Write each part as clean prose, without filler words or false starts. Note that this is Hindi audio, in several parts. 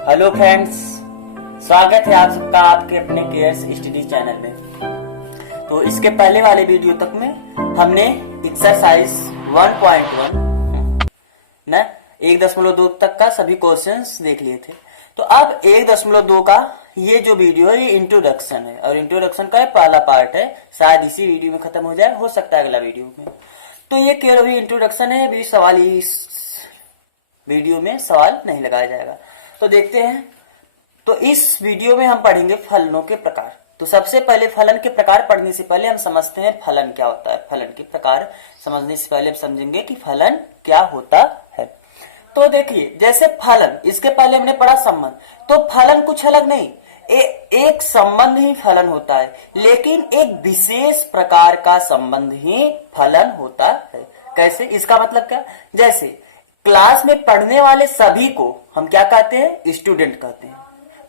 हेलो फ्रेंड्स, स्वागत है आप सबका आपके अपने केयर्स स्टडी चैनल में। तो इसके पहले वाले वीडियो तक में हमने एक्सरसाइज 1.1 ना 1.2 तक का सभी क्वेश्चंस देख लिए थे। तो अब 1.2 का ये जो वीडियो है ये इंट्रोडक्शन है और इंट्रोडक्शन का पहला पार्ट है। शायद इसी वीडियो में खत्म हो जाए, हो सकता है अगला वीडियो में। तो ये केवल अभी इंट्रोडक्शन है, अभी सवाल इस वीडियो में सवाल नहीं लगाया जाएगा। तो देखते हैं। तो इस वीडियो में हम पढ़ेंगे फलनों के प्रकार। तो सबसे पहले फलन के प्रकार पढ़ने से पहले हम समझते हैं फलन क्या होता है। फलन के प्रकार समझने से पहले हम समझेंगे कि फलन क्या होता है। तो देखिए, जैसे फलन, इसके पहले हमने पढ़ा संबंध। तो फलन कुछ अलग नहीं, एक संबंध ही फलन होता है, लेकिन एक विशेष प्रकार का संबंध ही फलन होता है। कैसे? इसका मतलब क्या? जैसे क्लास में पढ़ने वाले सभी को हम क्या कहते हैं? स्टूडेंट कहते हैं।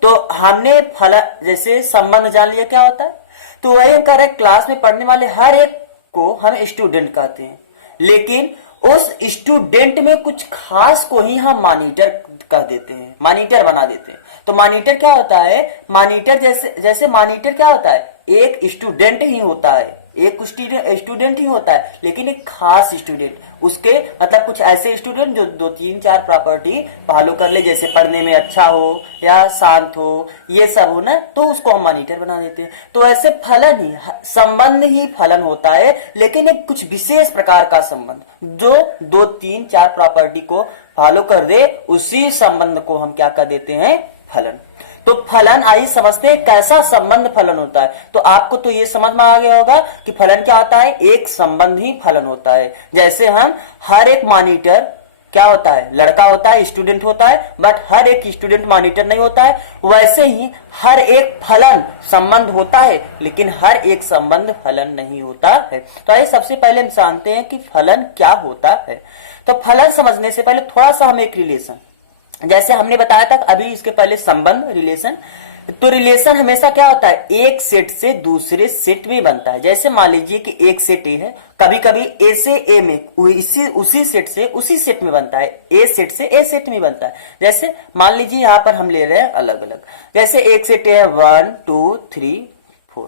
तो हमने फलन जैसे संबंध जान लिया क्या होता है। तो वही कह रहे, क्लास में पढ़ने वाले हर एक को हम स्टूडेंट कहते हैं, लेकिन उस स्टूडेंट में कुछ खास को ही हम मॉनिटर कह देते हैं, मॉनिटर बना देते हैं। तो मॉनिटर क्या होता है? मॉनिटर जैसे मॉनिटर क्या होता है? एक स्टूडेंट ही होता है, एक स्टूडेंट ही होता है, लेकिन एक खास स्टूडेंट, उसके मतलब कुछ ऐसे स्टूडेंट जो 2-3-4 प्रॉपर्टी फॉलो कर ले, जैसे पढ़ने में अच्छा हो या शांत हो, ये सब हो ना, तो उसको हम मॉनिटर बना देते हैं। तो ऐसे फलन ही, संबंध ही फलन होता है, लेकिन एक कुछ विशेष प्रकार का संबंध जो 2-3-4 प्रॉपर्टी को फॉलो कर दे, उसी संबंध को हम क्या कर देते हैं? फलन। तो फलन, आइए समझते हैं कैसा संबंध फलन होता है। तो आपको तो ये समझ में आ गया होगा कि फलन क्या होता है? एक संबंध ही फलन होता है। जैसे हम हर एक मॉनिटर क्या होता है? लड़का होता है, स्टूडेंट होता है, बट हर एक स्टूडेंट मॉनिटर नहीं होता है। वैसे ही हर एक फलन संबंध होता है, लेकिन हर एक संबंध फलन नहीं होता है। तो आइए सबसे पहले हम जानते हैं कि फलन क्या होता है। तो फलन समझने से पहले थोड़ा सा हम एक रिलेशन, जैसे हमने बताया था अभी इसके पहले संबंध, रिलेशन। तो रिलेशन हमेशा क्या होता है? एक सेट से दूसरे सेट में बनता है। जैसे मान लीजिए कि एक सेट ए है, कभी कभी ए से ए में उसी सेट से उसी सेट में बनता है, ए सेट से ए सेट में बनता है। जैसे मान लीजिए यहाँ पर हम ले रहे हैं अलग अलग, जैसे एक सेट ए है 1 2 3 4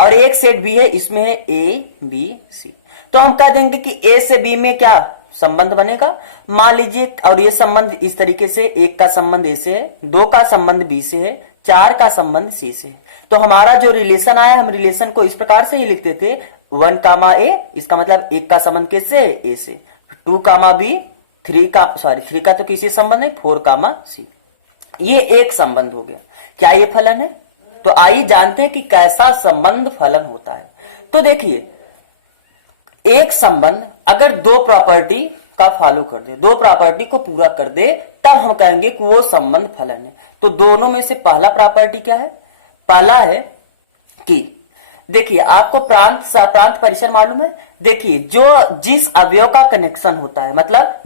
और एक सेट बी है, इसमें है ए बी सी। तो हम कह देंगे कि ए से बी में क्या संबंध बनेगा? मान लीजिए, और ये संबंध इस तरीके से, एक का संबंध ए से है, 2 का संबंध बी से है, 4 का संबंध सी से है। तो हमारा जो रिलेशन आया, हम रिलेशन को इस प्रकार से ही लिखते थे 1 कामा ए, इसका मतलब एक का संबंध किससे? ए से। 2 कामा बी, 3 का तो किसी संबंध नहीं, 4 कामा सी। ये एक संबंध हो गया। क्या ये फलन है? तो आइए जानते हैं कि कैसा संबंध फलन होता है। तो देखिए, एक संबंध अगर 2 प्रॉपर्टी का फॉलो कर दे, 2 प्रॉपर्टी को पूरा कर दे, तब हम कहेंगे कि वो संबंध फलन है। तो दोनों में से पहला प्रॉपर्टी क्या है? पहला है कि देखिए, आपको प्रांत परिसर मालूम है। देखिए, जिस अवयव का कनेक्शन होता है, मतलब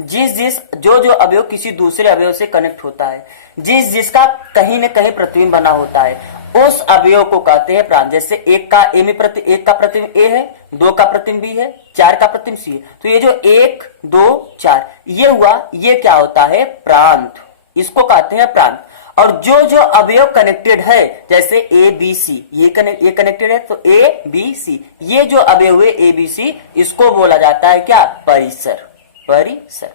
जो अवयव किसी दूसरे अवयव से कनेक्ट होता है, जिसका कहीं न कहीं प्रतिबिंब बना होता है, उस अवयव को कहते हैं प्रांत। जैसे एक का प्रतिबिंब ए है, 2 का प्रतिबिंब बी है, 4 का प्रतिबिंब सी है। तो ये जो 1 2 4 ये हुआ, ये क्या होता है? प्रांत। इसको कहते हैं प्रांत। और जो अवयव कनेक्टेड है, जैसे ए बी सी, ये कनेक्टेड है, तो ए बी सी, ये जो अवयव है ए बी सी, इसको बोला जाता है क्या? परिसर। परिसर।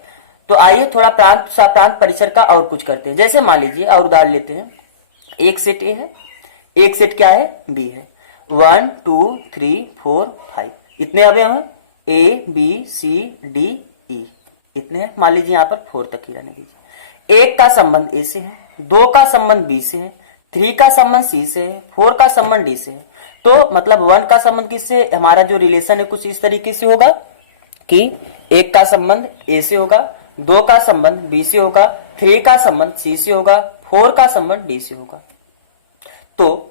तो आइए थोड़ा प्रांत परिसर का और कुछ करते हैं। जैसे मान लीजिए और उदाहरण लेते हैं, एक सेट ए है, एक सेट क्या है? बी है। 1 2 3 4 5 इतने अवयव हैं, ए बी सी डी ई, इतने हैं। मान लीजिए यहाँ पर 4 तक ही रहने दीजिए। एक का संबंध ए से है, 2 का संबंध बी से है, 3 का संबंध सी से है, 4 का संबंध डी से है। तो मतलब 1 का संबंध किससे? हमारा जो रिलेशन है कुछ इस तरीके से होगा कि 1 का संबंध ए से होगा, 2 का संबंध बी से होगा, 3 का संबंध सी से होगा, 4 का संबंध डी से होगा। तो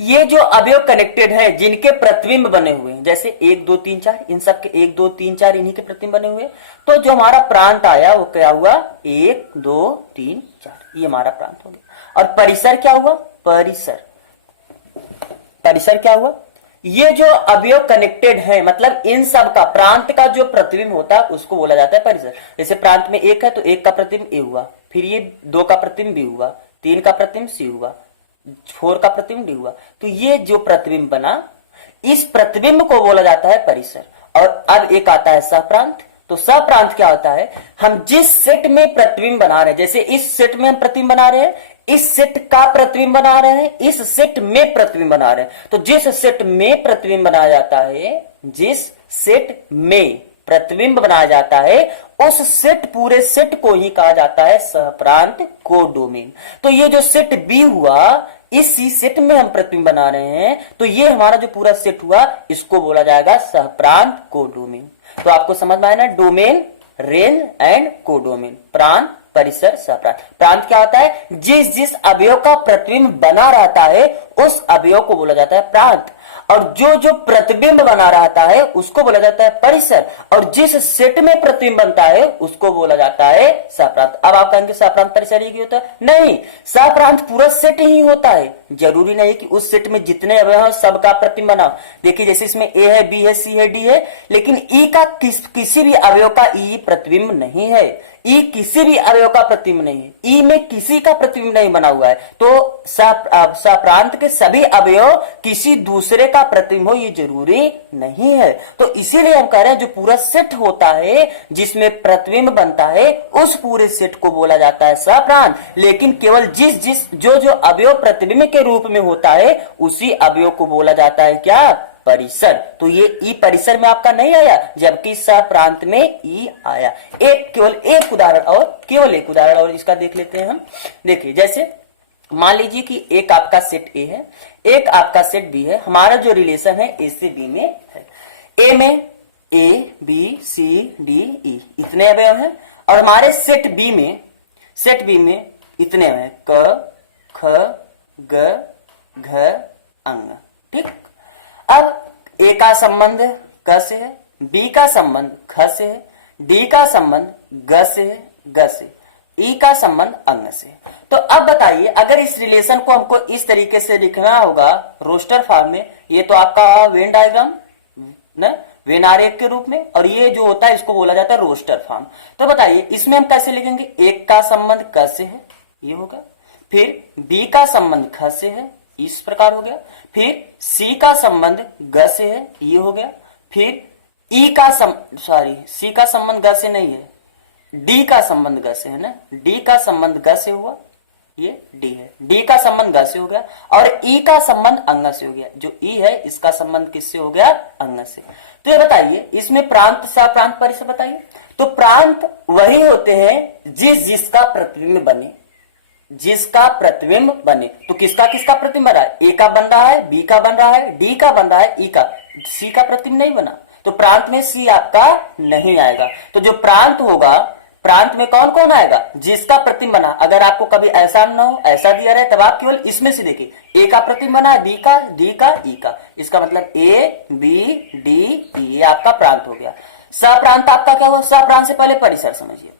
ये जो अवयव कनेक्टेड है, जिनके प्रतिबिंब बने हुए हैं, जैसे 1 2 3 4, इन सब के 1 2 3 4 इन्हीं के प्रतिबिंब बने हुए हैं। तो जो हमारा प्रांत आया वो क्या हुआ? 1 2 3 4, ये हमारा प्रांत हो गया। और परिसर क्या हुआ? परिसर क्या हुआ? ये जो अवयव कनेक्टेड है, मतलब इन सब का, प्रांत का जो प्रतिबिंब होता है उसको बोला जाता है परिसर। जैसे प्रांत में 1 है तो 1 का प्रतिबिंब ए हुआ, फिर ये 2 का प्रतिबिंब बी हुआ, 3 का प्रतिबिंब सी हुआ, 4 का प्रतिबिंब डी हुआ। तो ये जो प्रतिबिंब बना, इस प्रतिबिंब को बोला जाता है परिसर। और अब एक आता है सहप्रांत। तो सहप्रांत क्या होता है, हम जिस सेट में प्रतिबिंब बना रहे हैं, जैसे इस सेट में हम प्रतिबिंब बना रहे हैं, इस सेट का प्रतिबिंब बना रहे हैं, इस सेट में प्रतिबिंब बना रहे हैं। तो जिस सेट में प्रतिबिंब बनाया जाता है, जिस सेट में प्रतिबिंब बनाया जाता है, उस सेट पूरे सेट को ही कहा जाता है सहप्रांत कोडोमेन। तो ये जो सेट बी हुआ, इसी सेट में हम प्रतिबिंब बना रहे हैं, तो ये हमारा जो पूरा सेट हुआ, इसको बोला जाएगा सहप्रांत कोडोमेन। तो आपको समझ में आया ना, डोमेन, रेंज एंड कोडोमेन, प्रांत, परिसर, सहप्रांत। प्रांत क्या होता है, जिस जिस अवयव का प्रतिबिंब बना रहता है उस अवयव को बोला जाता है प्रांत, और जो जो प्रतिबिंब बना रहता है उसको बोला जाता है परिसर, और जिस सेट में प्रतिबिंब बनता है उसको बोला जाता है सहप्रांत। अब आप कहेंगे सहप्रांत परिसर एक ही होता है? नहीं, सहप्रांत पूरा सेट ही होता है। जरूरी नहीं कि उस सेट में जितने अवयव हैं सबका प्रतिबिंब बनाओ। देखिए जैसे इसमें ए है, बी है, सी है, डी है, लेकिन ई का किसी भी अवयव का ई प्रतिबिंब नहीं है। ई किसी भी अवयव का प्रतिबिंब नहीं है, ई में किसी का प्रतिबिंब नहीं बना हुआ है। तो सहप्रांत के सभी अवयव किसी दूसरे का प्रतिबिंब हो ये जरूरी नहीं है। तो इसीलिए हम कह रहे हैं जो पूरा सेट होता है जिसमें प्रतिबिंब बनता है, उस पूरे सेट को बोला जाता है सहप्रांत। लेकिन केवल जो जो अवयव प्रतिबिंब के रूप में होता है उसी अवयव को बोला जाता है क्या, परिसर। तो ये ई परिसर में आपका नहीं आया, जबकि सहप्रांत में ई आया। केवल एक उदाहरण और इसका देख लेते हैं हम। देखिए जैसे मान लीजिए कि एक आपका सेट ए है, एक आपका सेट बी है। हमारा जो रिलेशन है ए से बी में है। ए में ए बी सी डी ई इतने अवयव हैं, और हमारे सेट बी में इतने हैं, क ख ग घ अंग। ठीक, अब ए का संबंध क से है, बी का संबंध ख से है, डी का संबंध ग से है, ग से, ई का संबंध अंग से। तो अब बताइए, अगर इस रिलेशन को हमको इस तरीके से लिखना होगा रोस्टर फॉर्म में, ये तो आपका वेन डायग्राम ना, वेन आरेख के रूप में, और ये जो होता है इसको बोला जाता है रोस्टर फॉर्म। तो बताइए इसमें हम कैसे लिखेंगे, एक का संबंध क से है, ये होगा, फिर बी का संबंध ख से है, इस प्रकार हो गया, फिर सी का संबंध ग से है, ये हो गया, फिर सी का संबंध ग से नहीं है, डी का संबंध ग से है ना, डी का संबंध ग से हुआ, ये डी है, डी का संबंध ग से हो गया, और ई का संबंध अंग से हो गया। जो ई है इसका संबंध किससे हो गया, अंग से। तो ये बताइए इसमें प्रांत सहप्रांत परिसर बताइए। तो प्रांत वही होते हैं जिसका प्रतिबिंब बने, जिसका प्रतिबिंब बने। तो किसका किसका प्रतिबिंब बन रहा है, ए का बन रहा है, बी का बन रहा है, डी का बन रहा है, ई का, सी का प्रतिबिंब नहीं बना, तो प्रांत में सी आपका नहीं आएगा। तो जो प्रांत होगा, प्रांत में कौन कौन आएगा, जिसका प्रतिबिंब बना। अगर आपको कभी ऐसा ना हो, ऐसा दिया रहे, तब आप केवल इसमें से देखिए, ए का प्रतिबिंब बना है, बी का, डी का, ई का, इसका मतलब ए बी डी ई, ये आपका प्रांत हो गया। सहप्रांत आपका क्या हुआ, सहप्रांत से पहले परिसर समझिए।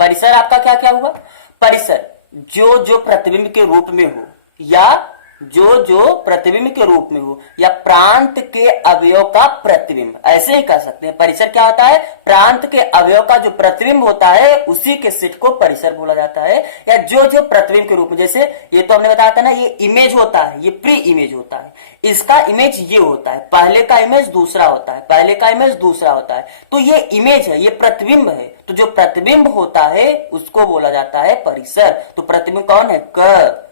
परिसर आपका क्या क्या हुआ, परिसर जो जो प्रतिबिंब के रूप में हो, या जो प्रतिबिंब के रूप में हो, या प्रांत के अवयव का प्रतिबिंब, ऐसे ही कह सकते हैं। परिसर क्या होता है, प्रांत के अवयव का जो प्रतिबिंब होता है उसी के सेट को परिसर बोला जाता है, या जो जो प्रतिबिंब के रूप में। जैसे ये तो हमने बताया था ना, ये इमेज होता है, ये प्री इमेज होता है, इसका इमेज ये होता है, पहले का इमेज दूसरा होता है, पहले का इमेज दूसरा होता है। तो ये इमेज है, ये प्रतिबिंब है। तो जो प्रतिबिंब होता है उसको बोला जाता है परिसर। तो प्रतिबिंब कौन है, क,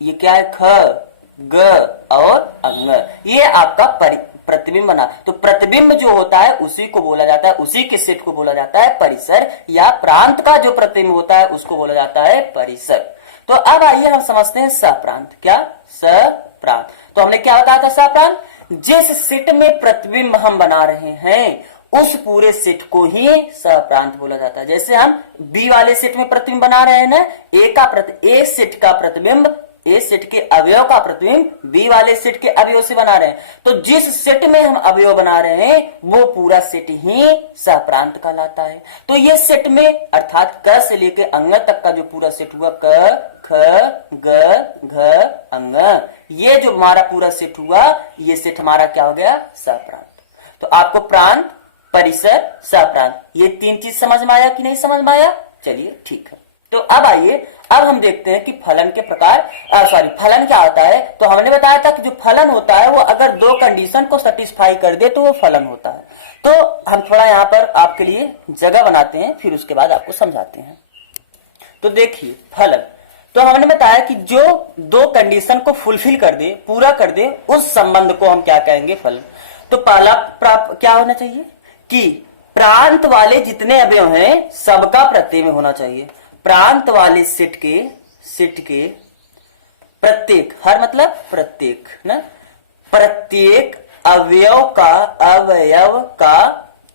ये क्या है, ख ग और अंग, ये आपका प्रतिबिंब बना। तो प्रतिबिंब जो होता है उसी को बोला जाता है, उसी के सेट को बोला जाता है परिसर, या प्रांत का जो प्रतिबिंब होता है उसको बोला जाता है परिसर। तो अब आइए हम समझते हैं सहप्रांत। क्या, सहप्रांत। तो हमने क्या बताया था, सहप्रांत जिस सेट में प्रतिबिंब हम बना रहे हैं उस पूरे सेट को ही सहप्रांत बोला जाता है। जैसे हम बी वाले सेट में प्रतिबिंब बना रहे हैं ना, ए सेट का प्रतिबिंब, ए सेट के अवयव का प्रतिबिंब बी वाले सेट के अवयव से बना रहे हैं। तो जिस सेट में हम अवयव बना रहे हैं वो पूरा सेट ही सहप्रांत कहलाता है। तो ये सेट में अर्थात क से लेके अंग तक का जो पूरा सेट हुआ, क ख ग घ अंग, ये जो हमारा पूरा सेट हुआ, ये सेट हमारा क्या हो गया, सहप्रांत। तो आपको प्रांत, परिसर, सहप्रांत, ये तीन चीज समझ में आया कि नहीं समझ में आया, चलिए ठीक है। तो अब आइए, अब हम देखते हैं कि फलन के प्रकार, फलन क्या होता है। तो हमने बताया था कि जो फलन होता है वो अगर दो कंडीशन को सेटिस्फाई कर दे तो वो फलन होता है। तो हम थोड़ा यहाँ पर आपके लिए जगह बनाते हैं, फिर उसके बाद आपको समझाते हैं। तो देखिए फलन, तो हमने बताया कि जो दो कंडीशन को फुलफिल कर दे, पूरा कर दे, उस संबंध को हम क्या कहेंगे, फलन। तो पहला क्या होना चाहिए कि प्रांत वाले जितने अवयव हैं सबका प्रत्यय में होना चाहिए। प्रांत वाले सेट के प्रत्येक, हर मतलब प्रत्येक ना, प्रत्येक अवयव का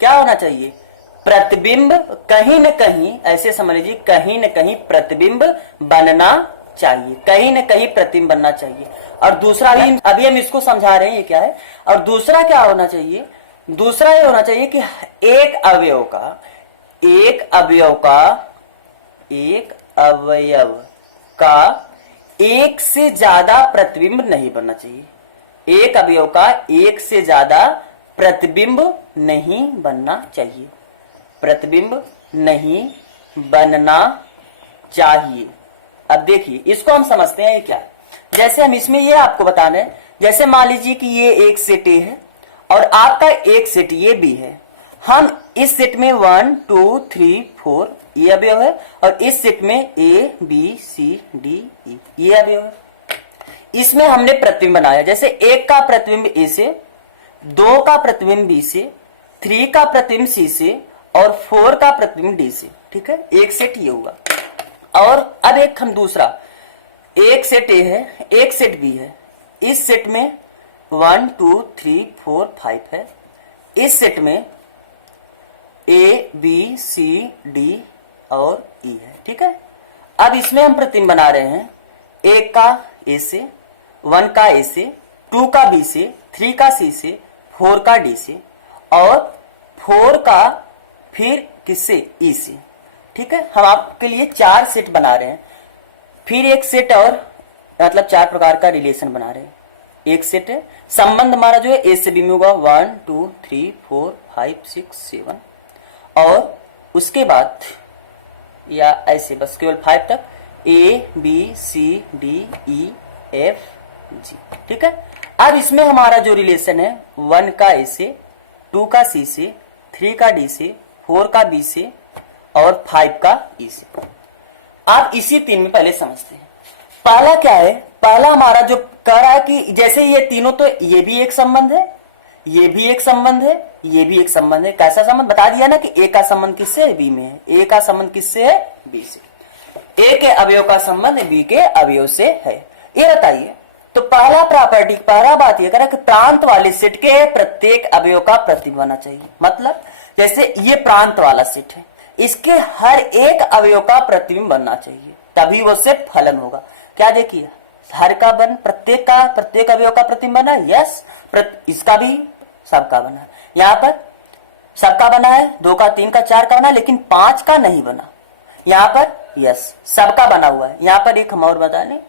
क्या होना चाहिए, प्रतिबिंब कहीं न कहीं, ऐसे समझ लीजिए, कहीं न कहीं प्रतिबिंब बनना चाहिए, कहीं न कहीं प्रतिबिंब बनना चाहिए। और दूसरा भी अभी हम इसको समझा रहे हैं ये क्या है। और दूसरा क्या होना चाहिए, दूसरा ये होना चाहिए कि एक अवयव का एक से ज्यादा प्रतिबिंब नहीं बनना चाहिए। एक अवयव का एक से ज्यादा प्रतिबिंब नहीं बनना चाहिए, प्रतिबिंब नहीं बनना चाहिए। अब देखिए इसको हम समझते हैं ये क्या। जैसे हम इसमें ये आपको बताना है, जैसे मान लीजिए कि ये एक सेट ए है और आपका एक सेट ये बी है। हम इस सेट में 1 2 3 4 ये अवयव है और इस सेट में ए बी सी डी ई ये अवयव है। इसमें हमने प्रतिबिंब बनाया, जैसे एक का प्रतिबिंब ए से, 2 का प्रतिबिंब बी से, 3 का प्रतिबिंब सी से और 4 का प्रतिबिंब डी से। ठीक है, एक सेट ये हुआ। और अब एक हम दूसरा, एक सेट ए है, एक सेट बी है। इस सेट में 1 2 3 4 5 है। इस सेट में ए बी सी डी और ई है। ठीक है, अब इसमें हम प्रतिबिंब बना रहे हैं, एक का ए से, 1 का ए से, 2 का बी से, 3 का सी से, 4 का डी से और 4 का फिर किससे, ई से। ठीक है, हम आपके लिए 4 सेट बना रहे हैं। फिर एक सेट और, मतलब 4 प्रकार का रिलेशन बना रहे हैं। एक सेट है, संबंध हमारा जो है ए से बी में होगा 1 2 3 4 5 6 7 और उसके बाद या ऐसे बस केवल 5 तक, A B C D E F G. ठीक है, अब इसमें हमारा जो रिलेशन है 1 का ए से, 2 का सी से, 3 का डी से, 4 का बी से और 5 का ई से। आप इसी 3 में पहले समझते हैं। पहला क्या है, पहला हमारा जो कह रहा है कि जैसे ये तीनों, तो ये भी एक संबंध है, ये भी एक संबंध है, ये भी एक संबंध है। कैसा संबंध बता दिया ना कि ए का संबंध किससे है, बी में है। ए का संबंध किससे है, बी से। ए के अवयव का संबंध बी के अवयव से है। ये बताइए, तो पहला प्रॉपर्टी, पहला बात ये करा कि प्रांत वाले सेट के प्रत्येक अवयव का प्रतिबिंब होना चाहिए। मतलब जैसे ये प्रांत वाला सेट है, इसके हर एक अवयव का प्रतिबिंब बनना चाहिए, तभी वो सेट फलन होगा। क्या देखिए, हर का बन, प्रत्येक अवयव का प्रतिबिंब बना, यस, इसका भी सबका बना। यहाँ पर सबका बना है, 2 का 3 का 4 का बना, लेकिन 5 का नहीं बना। यहाँ पर यस सबका बना हुआ है। यहाँ पर एक हम और बता लें,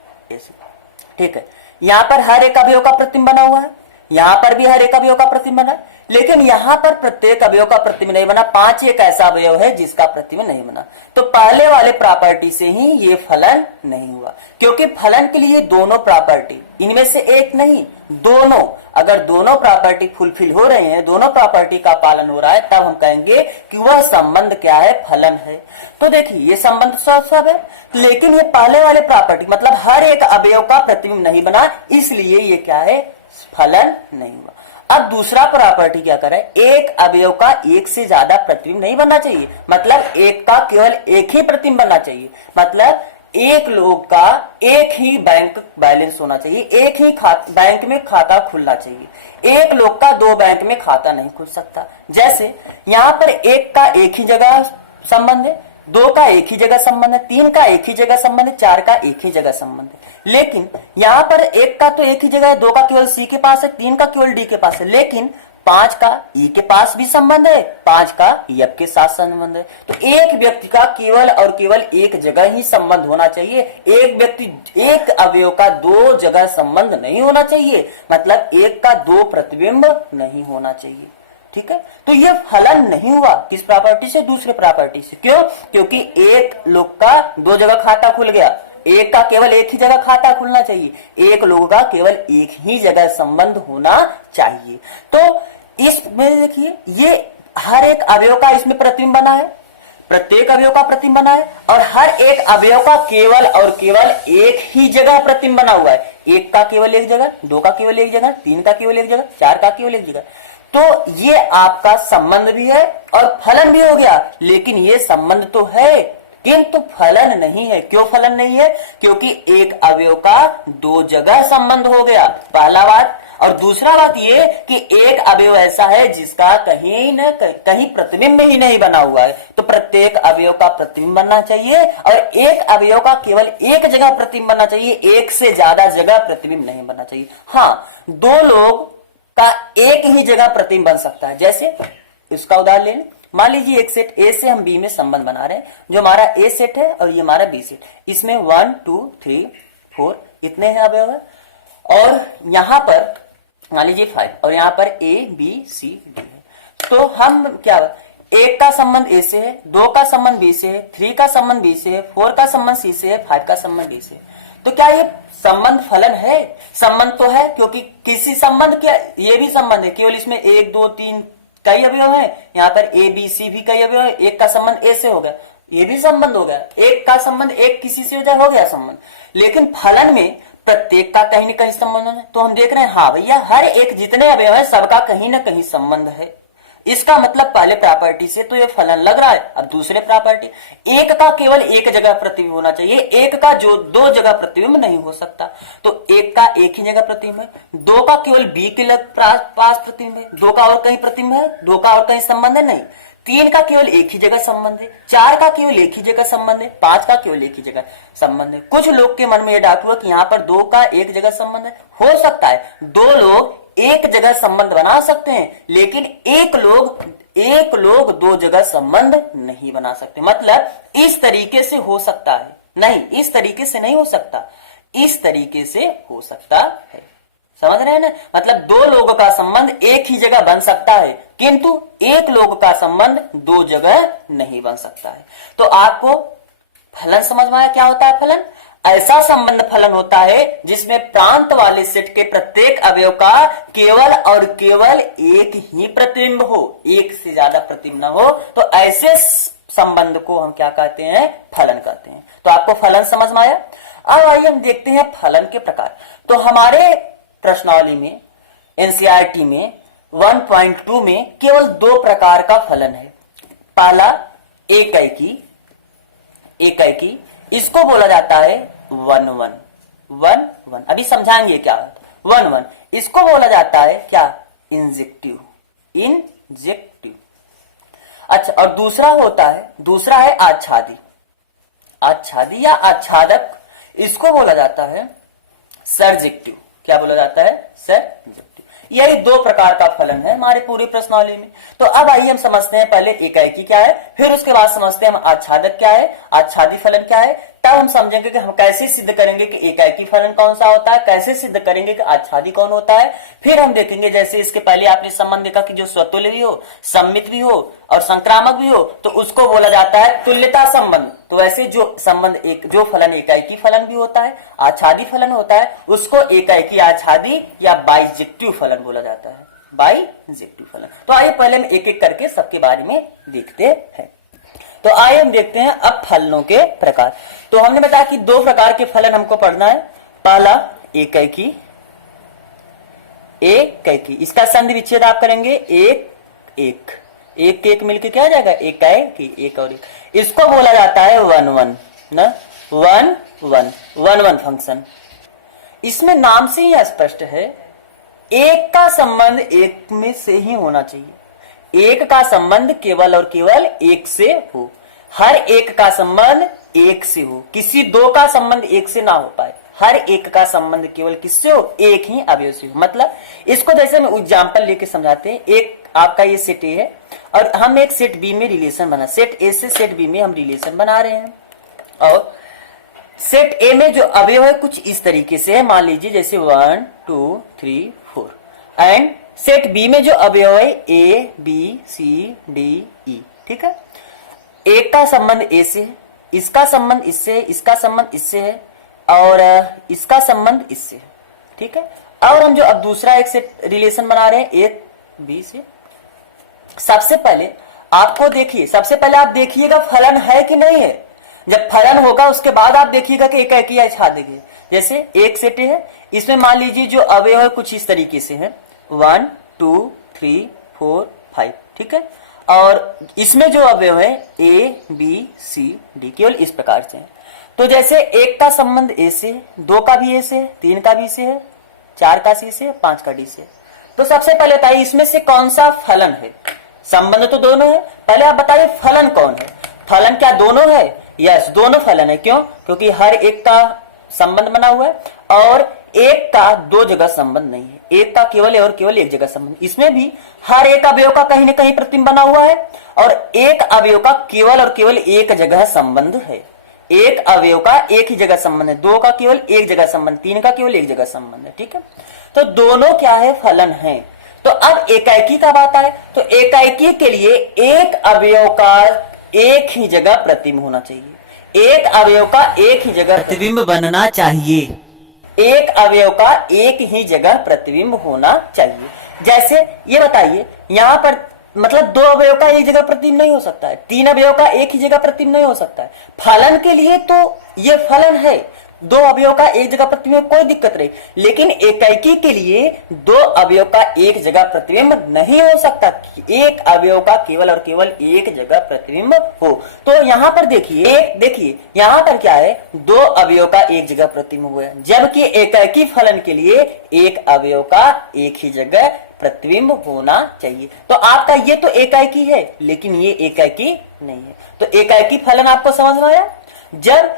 ठीक है, यहाँ पर हर एक अवयव का प्रतिबिंब बना हुआ है, यहाँ पर भी हर एक अवयव का प्रतिबिंब बना, लेकिन यहाँ पर प्रत्येक अवयव का प्रतिबिंब नहीं बना। 5 एक ऐसा अवयव है जिसका प्रतिबिंब नहीं बना। तो पहले वाले प्रॉपर्टी से ही ये फलन नहीं हुआ, क्योंकि फलन के लिए दोनों प्रॉपर्टी, इनमें से एक नहीं, दोनों, अगर दोनों प्रॉपर्टी फुलफिल हो रहे हैं, दोनों प्रॉपर्टी का पालन हो रहा है, तब हम कहेंगे कि वह संबंध क्या है, फलन है। तो देखिए ये संबंध सब है, लेकिन ये पहले वाले प्रॉपर्टी मतलब हर एक अवयव का प्रतिबिंब नहीं बना, इसलिए ये क्या है, फलन नहीं हुआ। अब दूसरा प्रॉपर्टी क्या कर रहा है, एक अवयव का एक से ज्यादा प्रतिबिंब नहीं बनना चाहिए, मतलब एक का केवल एक ही प्रतिबिंब बनना चाहिए। मतलब एक लोग का एक ही बैंक बैलेंस होना चाहिए, एक ही बैंक में खाता खुलना चाहिए। एक लोग का 2 बैंक में खाता नहीं खुल सकता। जैसे यहाँ पर एक का एक ही जगह संबंध है, 2 का एक ही जगह संबंध है, 3 का एक ही जगह संबंध है, 4 का एक ही जगह संबंध है। लेकिन यहाँ पर एक का तो एक ही जगह है, 2 का केवल सी के पास है, 3 का केवल डी के पास है, लेकिन 5 का ई के पास भी संबंध है, 5 का एफ के साथ संबंध है। तो एक व्यक्ति का केवल और केवल एक जगह ही संबंध होना चाहिए। एक व्यक्ति, एक अवयव का 2 जगह संबंध नहीं होना चाहिए, मतलब एक का 2 प्रतिबिंब नहीं होना चाहिए। ठीक है। तो ये फलन नहीं हुआ किस प्रॉपर्टी से, दूसरे प्रॉपर्टी से। क्यों? क्योंकि एक लोग का दो जगह खाता खुल गया, एक का केवल एक ही जगह खाता खुलना चाहिए, एक लोग का केवल एक ही जगह संबंध होना चाहिए। तो इसमें देखिए ये हर एक अवयव का इसमें प्रतिबिंब बना है, प्रत्येक अवयव का प्रतिबिंब बना है, और हर एक अवयव का केवल और केवल एक ही जगह प्रतिबिंब बना हुआ है। एक का केवल एक जगह, दो का केवल एक जगह, तीन का केवल एक जगह, चार का केवल एक जगह। तो ये आपका संबंध भी है और फलन भी हो गया, लेकिन ये संबंध तो है किंतु फलन नहीं है। क्यों फलन नहीं है? क्योंकि एक अवयव का दो जगह संबंध हो गया, पहला बात। और दूसरा बात ये कि एक अवयव ऐसा है जिसका कहीं न कहीं प्रतिबिंब ही नहीं बना हुआ है, तो प्रत्येक अवयव का प्रतिबिंब बनना चाहिए, और एक अवयव का केवल एक जगह प्रतिबिंब बनना चाहिए, एक से ज्यादा जगह प्रतिबिंब नहीं बनना चाहिए। हाँ, दो लोग का एक ही जगह प्रतिबिंब बन सकता है। जैसे इसका उदाहरण लें, मान लीजिए एक सेट ए से हम बी में संबंध बना रहे हैं, जो हमारा ए सेट है और ये हमारा बी सेट, इसमें 1 2 3 4 इतने हैं अवयव है, और यहां पर मान लीजिए 5, और यहां पर ए बी सी डी है। तो हम क्या, एक का संबंध ए से है, दो का संबंध बी से है, 3 का संबंध बी से है, 4 का संबंध सी से है, 5 का संबंध डी से है। तो क्या ये संबंध फलन है? संबंध तो है, क्योंकि किसी संबंध क्या, ये भी संबंध है, केवल इसमें 1 2 3 कई अवयव है, यहाँ पर ए बी सी भी कई अवयव है, एक का संबंध ए से हो गया, ये भी संबंध हो गया, एक का संबंध एक किसी से हो गया संबंध। लेकिन फलन में प्रत्येक का कहीं न कहीं संबंध है। तो हम देख रहे हैं, हाँ भैया, हर एक जितने अवयव है सबका कहीं ना कहीं संबंध है। इसका मतलब पहले प्रॉपर्टी से तो ये फलन लग रहा है। अब दूसरे प्रॉपर्टी, एक का केवल एक जगह प्रतिबिंब होना चाहिए, एक का जो दो जगह प्रतिबिंब नहीं हो सकता। तो एक का एक ही जगह प्रतिबिंब है, दो का केवल बी के पास प्रतिबिंब है, दो का और कहीं प्रतिबिंब है, दो का और कहीं संबंध है नहीं, तीन का केवल एक ही जगह संबंध है, चार का केवल एक ही जगह संबंध है, पांच का केवल एक ही जगह संबंध है। कुछ लोग के मन में यह डाउट हुआ कि यहाँ पर दो का एक जगह संबंध है। हो सकता है दो लोग एक जगह संबंध बना सकते हैं, लेकिन एक लोग दो जगह संबंध नहीं बना सकते। मतलब इस तरीके से हो सकता है, नहीं इस तरीके से नहीं हो सकता, इस तरीके से हो सकता है। समझ रहे हैं ना? मतलब दो लोगों का संबंध एक ही जगह बन सकता है, किंतु एक लोग का संबंध दो जगह नहीं बन सकता है। तो आपको फलन समझ में आया क्या होता है फलन? ऐसा संबंध फलन होता है जिसमें प्रांत वाले सेट के प्रत्येक अवयव का केवल और केवल एक ही प्रतिबिंब हो, एक से ज्यादा प्रतिबिंब न हो। तो ऐसे संबंध को हम क्या कहते हैं? फलन कहते हैं। तो आपको फलन समझ में आया? अब आइए हम देखते हैं फलन के प्रकार। तो हमारे प्रश्नावली में, एनसीईआरटी में 1.2 में केवल दो प्रकार का फलन है। पहला एकैकी, इसको बोला जाता है 1-1। अभी समझाएंगे क्या है 1-1। इसको बोला जाता है क्या? इंजेक्टिव। अच्छा, और दूसरा है आच्छादी या आच्छादक, इसको बोला जाता है सर्जेक्टिव। क्या बोला जाता है? सर्जेक्टिव। यही दो प्रकार का फलन है हमारे पूरी प्रश्नावली में। तो अब आइए हम समझते हैं पहले एकैकी क्या है, फिर उसके बाद समझते हैं हम आच्छादक क्या है, आच्छादी फलन क्या है। तब हम समझेंगे कि हम कैसे सिद्ध करेंगे कि एकाकी फलन कौन सा होता है, कैसे सिद्ध करेंगे कि आच्छादी कौन होता है। फिर हम देखेंगे, जैसे इसके पहले आपने संबंध देखा कि जो स्वतुल्य भी हो, सम्मित भी हो और संक्रामक भी हो, तो उसको बोला जाता है तुल्यता संबंध। तो वैसे जो संबंध जो फलन एकाकी फलन भी होता है, आच्छादी फलन होता है, उसको एकाकी आच्छादी या बाइजेक्टिव फलन बोला जाता है, बाइजेक्टिव फलन। तो आइए पहले हम एक एक करके सबके बारे में देखते हैं। तो आइए हम देखते हैं अब फलनों के प्रकार। तो हमने बताया कि दो प्रकार के फलन हमको पढ़ना है। पहला एकैकी, इसका संधि विच्छेद आप करेंगे एक मिलके क्या हो जाएगा? एकैकी, एक और एक। इसको बोला जाता है 1-1 ना, 1-1 फंक्शन। इसमें नाम से ही स्पष्ट है, एक का संबंध एक में से ही होना चाहिए, एक का संबंध केवल और केवल एक से हो, हर एक का संबंध एक से हो, किसी दो का संबंध एक से ना हो पाए, हर एक का संबंध केवल किससे हो? एक ही अवयव से हो। मतलब इसको जैसे हम एग्जांपल लेके समझाते हैं, एक आपका ये सेट ए है और हम एक सेट बी में रिलेशन बना, सेट ए से सेट बी में हम रिलेशन बना रहे हैं, और सेट ए में जो अवयव है कुछ इस तरीके से है। मान लीजिए जैसे 1 2 3 4 एंड सेट बी में जो अवयव है ए बी सी डी ई, ठीक है। एक का संबंध ए से है, इसका संबंध इससे, इसका संबंध इससे है और इसका संबंध इससे है, ठीक है। और हम जो अब दूसरा एक सेट रिलेशन बना रहे हैं ए बी से। सबसे पहले आपको देखिए, सबसे पहले आप देखिएगा फलन है कि नहीं है। जब फलन होगा उसके बाद आप देखिएगा कि एकाएकी या छादेगी। जैसे एक सेट है, इसमें मान लीजिए जो अवयव है कुछ इस तरीके से है 1 2 3 4 5, ठीक है। और इसमें जो अवयव है ए बी सी डी केवल इस प्रकार से है। तो जैसे एक का संबंध ए से, दो का भी ए से, तीन का भी से है, चार का सी से, पांच का डी से। तो सबसे पहले बताइए इसमें से कौन सा फलन है। संबंध तो दोनों है, पहले आप बताइए फलन कौन है। फलन क्या दोनों है? यस, दोनों फलन है। क्यों? क्योंकि हर एक का संबंध बना हुआ है और एक का दो जगह संबंध नहीं है, एक का केवल और केवल एक जगह संबंध। इसमें भी हर एक अवयव का कहीं न कहीं प्रतिबिंब बना हुआ है और एक अवयव का केवल और केवल एक जगह संबंध है। एक अवयव का एक ही जगह संबंध है, दो का केवल एक जगह संबंध, तीन का केवल एक जगह संबंध है, ठीक है। तो दोनों क्या है? फलन है। तो अब एकाएकी कब आता है? तो एकाएकी के लिए एक अवयव का एक ही जगह प्रतिबिंब होना चाहिए, एक अवयव का एक ही जगह प्रतिबिंब बनना चाहिए, एक अवयव का एक ही जगह प्रतिबिंब होना चाहिए। जैसे ये बताइए, यहां पर मतलब दो अवयव का एक जगह प्रतिबिंब नहीं हो सकता है, तीन अवयव का एक ही जगह प्रतिबिंब नहीं हो सकता है। फलन के लिए तो ये फलन है, दो अवयव का एक जगह प्रतिबिंब, कोई दिक्कत नहीं। लेकिन एकाएकी के लिए दो अवयव का एक जगह प्रतिबिंब नहीं हो सकता, एक अवयव का केवल और केवल एक जगह प्रतिबिंब हो। तो यहां पर देखिए यहां पर क्या है? दो अवयव का एक जगह प्रतिबिंब हुआ है, जबकि एकाएकी फलन के लिए एक अवयव का एक ही जगह प्रतिबिंब होना चाहिए। तो आपका ये तो एकाएकी है, लेकिन ये एकाएकी नहीं है। तो एकाएकी फलन आपको समझ में आया? जब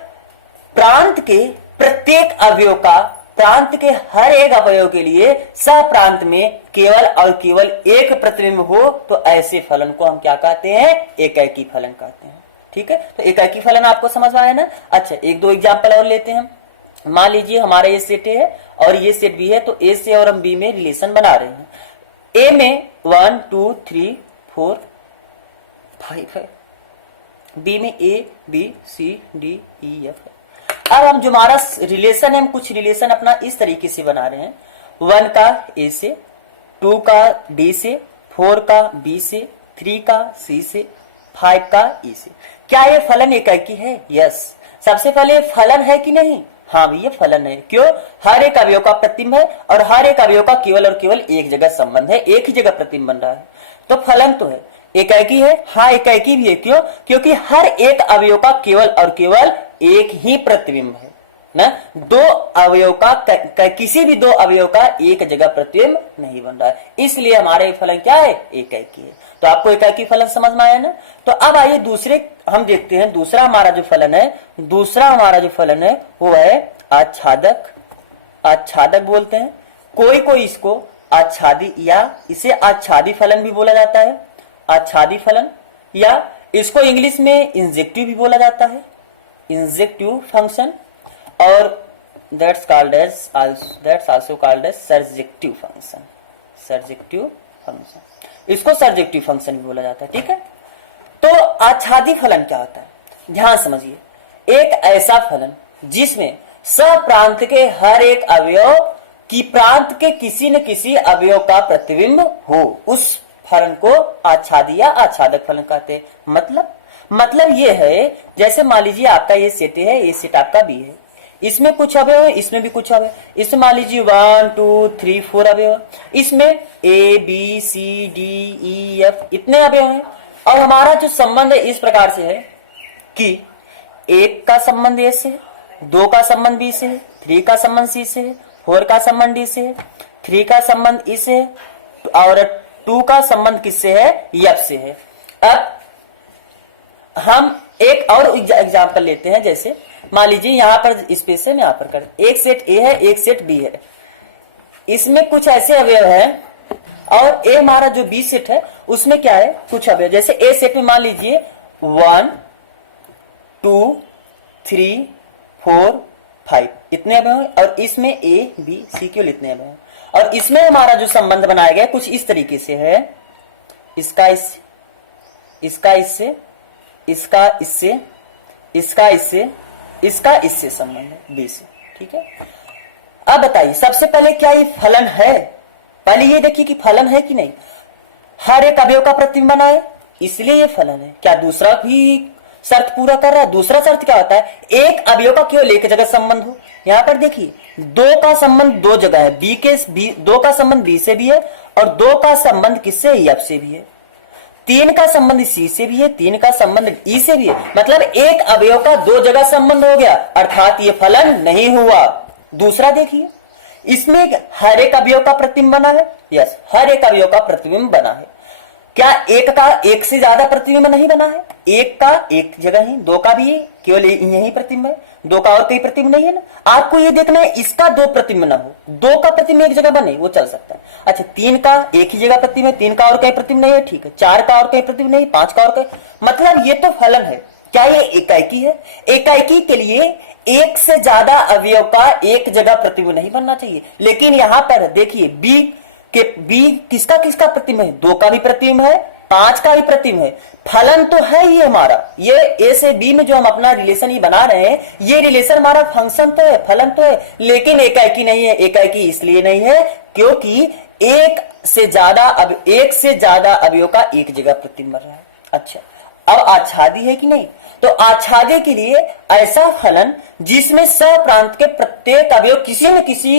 प्रांत के प्रत्येक अवयव का प्रांत के हर एक अवयव के लिए सह प्रांत में केवल और केवल एक प्रतिबिंब हो, तो ऐसे फलन को हम क्या कहते हैं? एकाएकी फलन कहते हैं, ठीक है। तो एकाएकी फलन आपको समझ में आया ना? अच्छा, एक दो एग्जाम्पल और लेते हैं। मान लीजिए हमारा ये सेट है और ये सेट बी है, तो ए से और हम बी में रिलेशन बना रहे हैं। ए में 1 2 3 4 5 है, बी में A B C D E F है। अब हम जो हमारा रिलेशन है, हम कुछ रिलेशन अपना इस तरीके से बना रहे हैं। 1 का ए से, 2 का डी से, 4 का बी से, 3 का सी से, 5 का ई से। क्या ये फलन एकाएकी है? यस। सबसे पहले फलन है कि नहीं? हाँ भी ये फलन है। क्यों? हर एक अवयव का प्रतिबिंब है और हर एक अवयव का केवल और केवल एक जगह संबंध है, एक ही जगह प्रतिबिंब बन रहा है, तो फलन तो है। एकाएकी है? हाँ एकाएकी भी है। क्यों? क्योंकि हर एक अवयव का केवल और केवल एक ही प्रतिबिंब है ना, दो अवयव का किसी भी दो अवयव का एक जगह प्रतिबिंब नहीं बन रहा है, इसलिए हमारा फलन क्या है? एकाएकी है। तो आपको एकाएकी फलन समझ में आया ना? तो अब आइए दूसरे हम देखते हैं। दूसरा हमारा जो फलन है वो है आच्छादक। आच्छादक बोलते हैं, कोई इसको आच्छादी या इसे आच्छादी फलन भी बोला जाता है, आच्छादी फलन, या इसको इंग्लिश में इंजेक्टिव भी बोला जाता है, इंजेक्टिव फंक्शन, और that's also called as surjective function. Surjective function, इसको सर्जेक्टिव फंक्शन भी बोला जाता है, ठीक है। तो आच्छादी फलन क्या होता है? ध्यान समझिए, एक ऐसा फलन जिसमें सप्रांत के हर एक अवयव की प्रांत के किसी न किसी अवयव का प्रतिबिंब हो, उस फलन को आच्छादी या आच्छादक फलन कहते हैं। मतलब ये है, जैसे मान लीजिए आपका ये सेट है, ये सेट आपका बी है, इसमें कुछ अवयव है, इसमें भी कुछ अवयव, इसमें मान लीजिए 1 2 3 4 अवयव, इसमें A B C D E F इतने अवयव हैं। और हमारा जो संबंध है इस प्रकार से है कि एक का संबंध ए से, 2 का संबंध बी से, 3 का संबंध सी से, 4 का संबंध डी से, 3 का संबंध ई से और 2 का संबंध किससे है? एफ से है। अब हम एक और एग्जाम्पल लेते हैं। जैसे मान लीजिए यहाँ पर स्पेस है, यहाँ पर कर, एक सेट ए है, एक सेट बी है, इसमें कुछ ऐसे अवयव हैं और ए हमारा जो बी सेट है उसमें क्या है? कुछ अवयव। जैसे ए सेट में मान लीजिए 1 2 3 4 5 इतने अवयव हैं, और इसमें A B C केवल इतने अवयव हैं। और इसमें हमारा जो संबंध बनाया गया कुछ इस तरीके से है, इसका इससे, इसका इससे, इसका इससे, इसका इससे, इसका इससे संबंध है B से। ठीक है, अब बताइए सबसे पहले क्या ये फलन है? पहले ये देखिए कि फलन है कि नहीं। हर एक अवयव का प्रतिबिंब बना है इसलिए ये फलन है। क्या दूसरा भी शर्त पूरा कर रहा है? दूसरा शर्त क्या होता है? एक अवयव का केवल एक जगह संबंध हो। यहां पर देखिए 2 का संबंध 2 जगह है, दो का संबंध B से भी है, और 2 का संबंध किससे? F से भी है। 3 का संबंध C से भी है, 3 का संबंध E से भी है। मतलब एक अवयव का 2 जगह संबंध हो गया, अर्थात ये फलन नहीं हुआ। दूसरा देखिए, इसमें हर एक अवयव का प्रतिबिंब बना है। यस, हर एक अवयव का प्रतिबिंब बना है। क्या एक का एक से ज्यादा प्रतिबिंब नहीं बना है? एक का एक जगह ही, 2 का भी केवल यही प्रतिबिंब है, 2 का और कोई प्रतिबिंब नहीं है ना। आपको ये देखना है इसका 2 प्रतिबिंब ना हो, 2 का प्रतिबिंब एक जगह बने, वो चल सकता है। अच्छा, 3 का एक ही जगह प्रतिबिंब है, 3 का और कहीं प्रतिबिंब नहीं है, ठीक है। 4 का और कहीं प्रतिबिंब नहीं, 5 का और कहीं, मतलब ये तो फलन है। क्या ये एकाएकी है? एकाएकी के लिए एक से ज्यादा अवयव का एक जगह प्रतिबिंब नहीं बनना चाहिए। लेकिन यहां पर देखिए बी किसका किसका प्रतिबिंब है? 2 का भी प्रतिबिंब है, 5 का भी प्रतिबिंब है। फलन तो है ही हमारा, ये ए से बी में जो हम अपना रिलेशन ही बना रहे हैं, ये रिलेशन हमारा फंक्शन तो है, फलन तो है, लेकिन एकाएकी नहीं है। एकाएकी इसलिए नहीं है क्योंकि एक से ज्यादा अवयव का एक जगह प्रतिबिंब बन रहा है। अच्छा, अब आच्छादी है कि नहीं? तो आच्छादी के लिए ऐसा फलन जिसमें सप्रांत के प्रत्येक अवयव किसी न किसी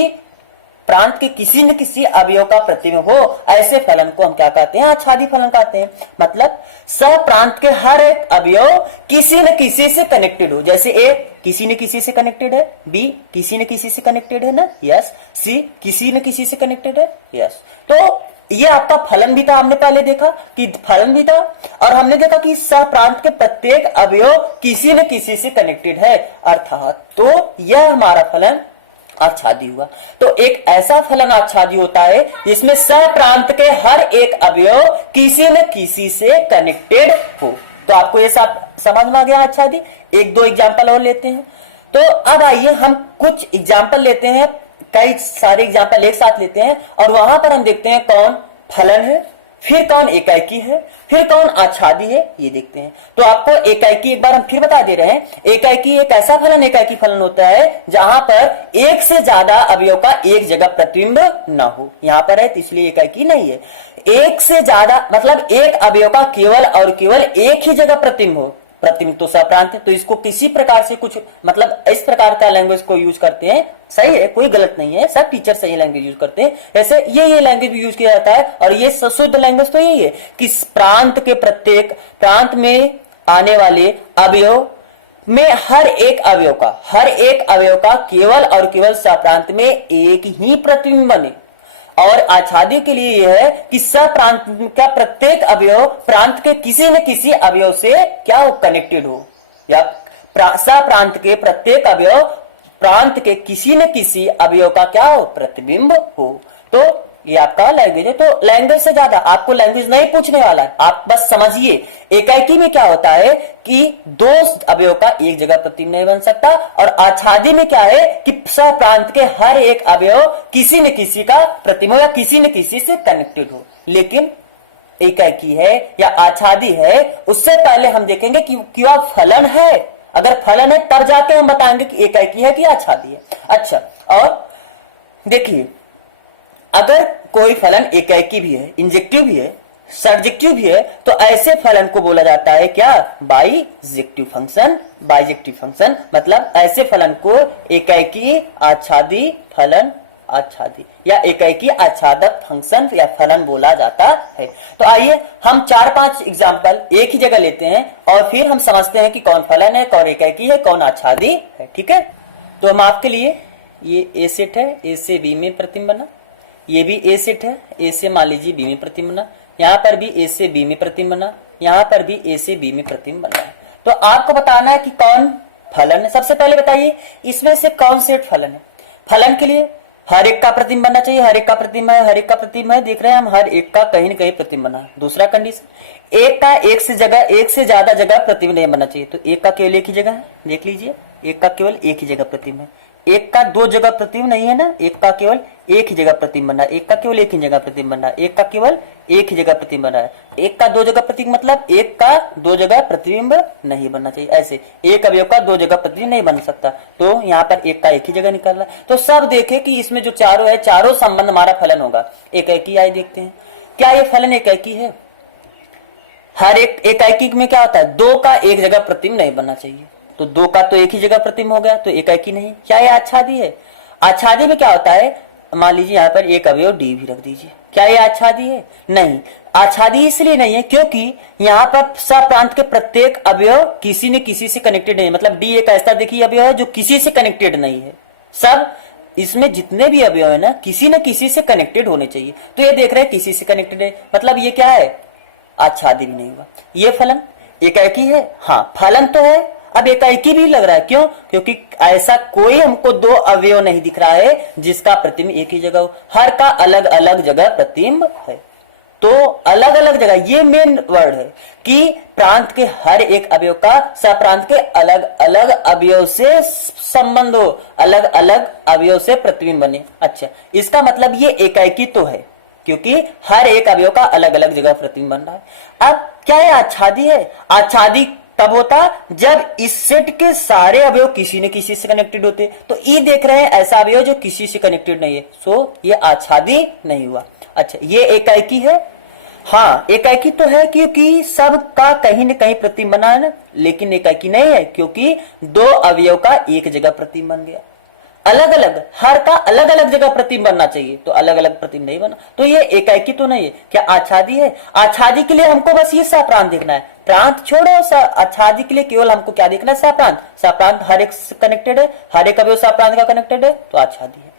प्रांत के किसी न किसी अवयव का प्रतिबिंब हो, ऐसे फलन को हम क्या कहते हैं? आच्छादी फलन कहते हैं। मतलब सप्रांत के हर एक अवयव किसी न किसी से कनेक्टेड हो। जैसे ए किसी न किसी से कनेक्टेड है, बी किसी न किसी से कनेक्टेड है ना, यस, सी किसी न किसी से कनेक्टेड है, यस। तो ये आपका फलन भी था, हमने पहले देखा कि फलन भी था, और हमने देखा कि सप्रांत के प्रत्येक अवयव किसी न किसी से कनेक्टेड है, अर्थात तो यह हमारा फलन आच्छादी हुआ। तो एक ऐसा फलन आच्छादी होता है जिसमें सप्रांत के हर एक अवयव किसी न किसी से कनेक्टेड हो। तो आपको ये सब समझ में आ गया आच्छादी। 1-2 एग्जाम्पल और लेते हैं। तो अब आइए हम कुछ एग्जाम्पल लेते हैं, कई सारे एग्जाम्पल एक साथ लेते हैं, और वहां पर हम देखते हैं कौन फलन है, फिर कौन एकाएकी है, फिर कौन आच्छादी है, ये देखते हैं। तो आपको एकाएकी एक बार हम फिर बता दे रहे हैं। एकाएकी एक ऐसा फलन एकाएकी फलन होता है जहां पर एक से ज्यादा अवयव का एक जगह प्रतिबिंब ना हो। यहां पर है तो इसलिए एकाएकी नहीं है। एक से ज्यादा मतलब एक अवयव का केवल और केवल एक ही जगह प्रतिबिंब हो। प्रतिबिंब तो सप्रांत है, तो इसको किसी प्रकार से कुछ मतलब इस प्रकार का लैंग्वेज को यूज करते हैं, सही है, कोई गलत नहीं है, सब टीचर सही लैंग्वेज यूज करते हैं। ऐसे ये लैंग्वेज भी यूज किया जाता है, और ये शुद्ध लैंग्वेज तो यही है कि प्रांत के प्रत्येक प्रांत में आने वाले अवयव में हर एक अवयव का केवल और केवल सप्रांत में एक ही प्रतिबिंब बने। और आच्छादी के लिए यह है कि सप्रांत का प्रत्येक अवयव प्रांत के किसी न किसी अवयव से क्या हो? कनेक्टेड हो, या सप्रांत के प्रत्येक अवयव प्रांत के किसी न किसी अवयव का क्या हो? प्रतिबिंब हो। तो ये आपका लैंग्वेज है। तो लैंग्वेज से ज्यादा आपको लैंग्वेज नहीं पूछने वाला है, आप बस समझिए एकाएकी में क्या होता है कि 2 अवयव का एक जगह प्रतिबिंब नहीं बन सकता, और आच्छादी में क्या है कि सप्रांत के हर एक अवयव किसी न किसी का प्रतिबिंब या किसी न किसी से कनेक्टेड हो। लेकिन एकाएकी है या आच्छादी है, उससे पहले हम देखेंगे कि क्या फलन है। अगर फलन है तब जाके हम बताएंगे कि एकाएकी है कि आच्छादी है। अच्छा, और देखिए अगर कोई फलन एकाएकी भी है, इंजेक्टिव भी है, सर्जेक्टिव भी है, तो ऐसे फलन को बोला जाता है क्या? Bijective function. बाइजेक्टिव फंक्शन मतलब ऐसे फलन को एकाएकी आच्छादी फलन आच्छादी या एकाएकी आच्छादक फंक्शन या फलन बोला जाता है। तो आइए हम 4-5 एग्जाम्पल एक ही जगह लेते हैं, और फिर हम समझते हैं कि कौन फलन है, कौन एकाएकी है, कौन आच्छादी है। ठीक है, तो हम आपके लिए ये ए सेट है, ए से बी में प्रतिबिंब बना, ये भी ए सेट है, ए से मान लीजिए बी में प्रतिबिंब बना, यहाँ पर भी ए से बी में प्रतिबिंब बना, यहाँ पर भी ए से बी में प्रतिबिंब बना है। तो आपको बताना है कि कौन फलन है। सबसे पहले बताइए इसमें से कौन सेट फलन है। फलन के लिए हर एक का प्रतिबिंब बनना चाहिए, हर एक का प्रतिबिंब है, हर एक का प्रतिबिंब है, देख रहे हैं हम, हर एक का कहीं न कहीं प्रतिबिंब बना। दूसरा कंडीशन, एक का एक से ज्यादा जगह प्रतिबिंब नहीं बनना चाहिए। तो एक का केवल एक ही जगह है, देख लीजिए, एक का केवल एक ही जगह प्रतिबिंब है। एक का दो जगह प्रतिबिंब नहीं है ना, एक का केवल एक ही जगह प्रतिबिंब बन रहा है, एक का केवल एक ही जगह प्रतिबिंब बन रहा है, एक का केवल एक ही जगह प्रतिबिंब बन रहा है। एक का दो जगह प्रतिबिंब मतलब एक का दो जगह प्रतिबिंब नहीं बनना चाहिए। ऐसे एक अवयव का दो जगह प्रतिबिंब नहीं बन सकता, तो यहाँ पर एक का एक ही जगह निकल रहा है। तो सब देखे कि इसमें जो चारों है, चारों संबंध हमारा फलन होगा एकाकी। आइए देखते हैं क्या ये फलन एकाकी है। हर एक एकाकी में क्या होता है, दो का एक जगह प्रतिबिंब नहीं बनना चाहिए, तो दो का तो एक ही जगह प्रतिबिंब हो गया, तो एकाकी नहीं। क्या ये आच्छादी है? आच्छादी में क्या होता है, मान लीजिए यहाँ पर एक अवयव डी भी रख दीजिए, क्या ये आच्छादी है? नहीं, आच्छादी इसलिए नहीं है क्योंकि यहाँ पर सप्रांत के प्रत्येक अवयव किसी न किसी से कनेक्टेड नहीं है। मतलब डी एक ऐसा देखिए अवयव है जो किसी से कनेक्टेड नहीं है। सब इसमें जितने भी अवयव है ना, किसी न किसी से कनेक्टेड होने चाहिए। तो ये देख रहे हैं किसी से कनेक्टेड है, मतलब ये क्या है, आच्छादी भी नहीं हुआ। ये फलन एकाकी है, हाँ फलन तो है, अब एकाकी भी लग रहा है। क्यों? क्योंकि ऐसा कोई हमको दो अवयव नहीं दिख रहा है जिसका प्रतिबिंब एक ही जगह हो, हर का अलग अलग जगह प्रतिबिंब है। तो अलग अलग जगह, ये मेन वर्ड है कि प्रांत के हर एक अवयव का सप्रांत के अलग अलग अवयव से संबंध हो, अलग अलग अवयव से प्रतिबिंब बने। अच्छा, इसका मतलब ये एकाकी तो है क्योंकि हर एक अवयव का अलग अलग जगह प्रतिबिंब बन रहा है। अब क्या है आच्छादी है? आच्छादी तब होता जब इस सेट के सारे अवयव किसी न किसी से कनेक्टेड होते। तो ई देख रहे हैं ऐसा अवयव जो किसी से कनेक्टेड नहीं है, सो ये आच्छादी नहीं हुआ। अच्छा, ये एकाकी है, हाँ एकाकी तो है क्योंकि सब का कहीं न कहीं प्रतिबिंब बना है ना, लेकिन एकाकी नहीं है क्योंकि दो अवयव का एक जगह प्रतिबिंब बन गया। अलग अलग, हर का अलग अलग जगह प्रतिबिंब बनना चाहिए, तो अलग अलग प्रतिबिंब नहीं बना, तो ये एकाकी तो नहीं है। क्या आच्छादी है? आच्छादी के लिए हमको बस ये सप्रांत देखना है, प्रांत छोड़ो। आच्छादी के लिए केवल हमको क्या देखना है, सप्रांत। सप्रांत हर एक से कनेक्टेड है, हर एक अवयव सप्रांत का कनेक्टेड है, तो आच्छादी है।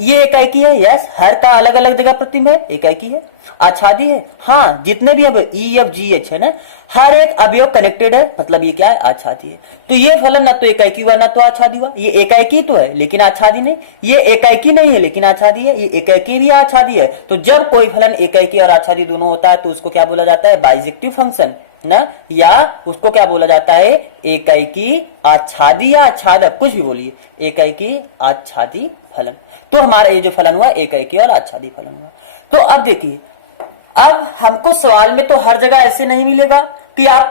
ये एकाकी है, यस, हर का अलग अलग जगह प्रतिबिंब है, एकाकी है। आच्छादी है, हाँ जितने भी अवयव ई एफ जी एच है ना, हर एक अवयव कनेक्टेड है, मतलब ये क्या है, आच्छादी है। तो ये फलन ना तो एकाकी हुआ ना तो आच्छादी हुआ। ये एकाकी तो है लेकिन आच्छादी नहीं, ये एकाकी नहीं है लेकिन आच्छादी है, ये एकाकी भी आच्छादी है। तो जब कोई फलन एकाकी और आच्छादी दोनों होता है तो उसको क्या बोला जाता है, बाइजेक्टिव फंक्शन ना, या उसको क्या बोला जाता है, एकाकी आच्छादी या आच्छादक, कुछ भी बोलिए, एकाकी आच्छादी फलन। तो हमारा ये जो फलन हुआ एकाकी और आच्छादी फलन हुआ। तो अब देखिए, अब हमको सवाल में तो हर जगह ऐसे नहीं मिलेगा कि आप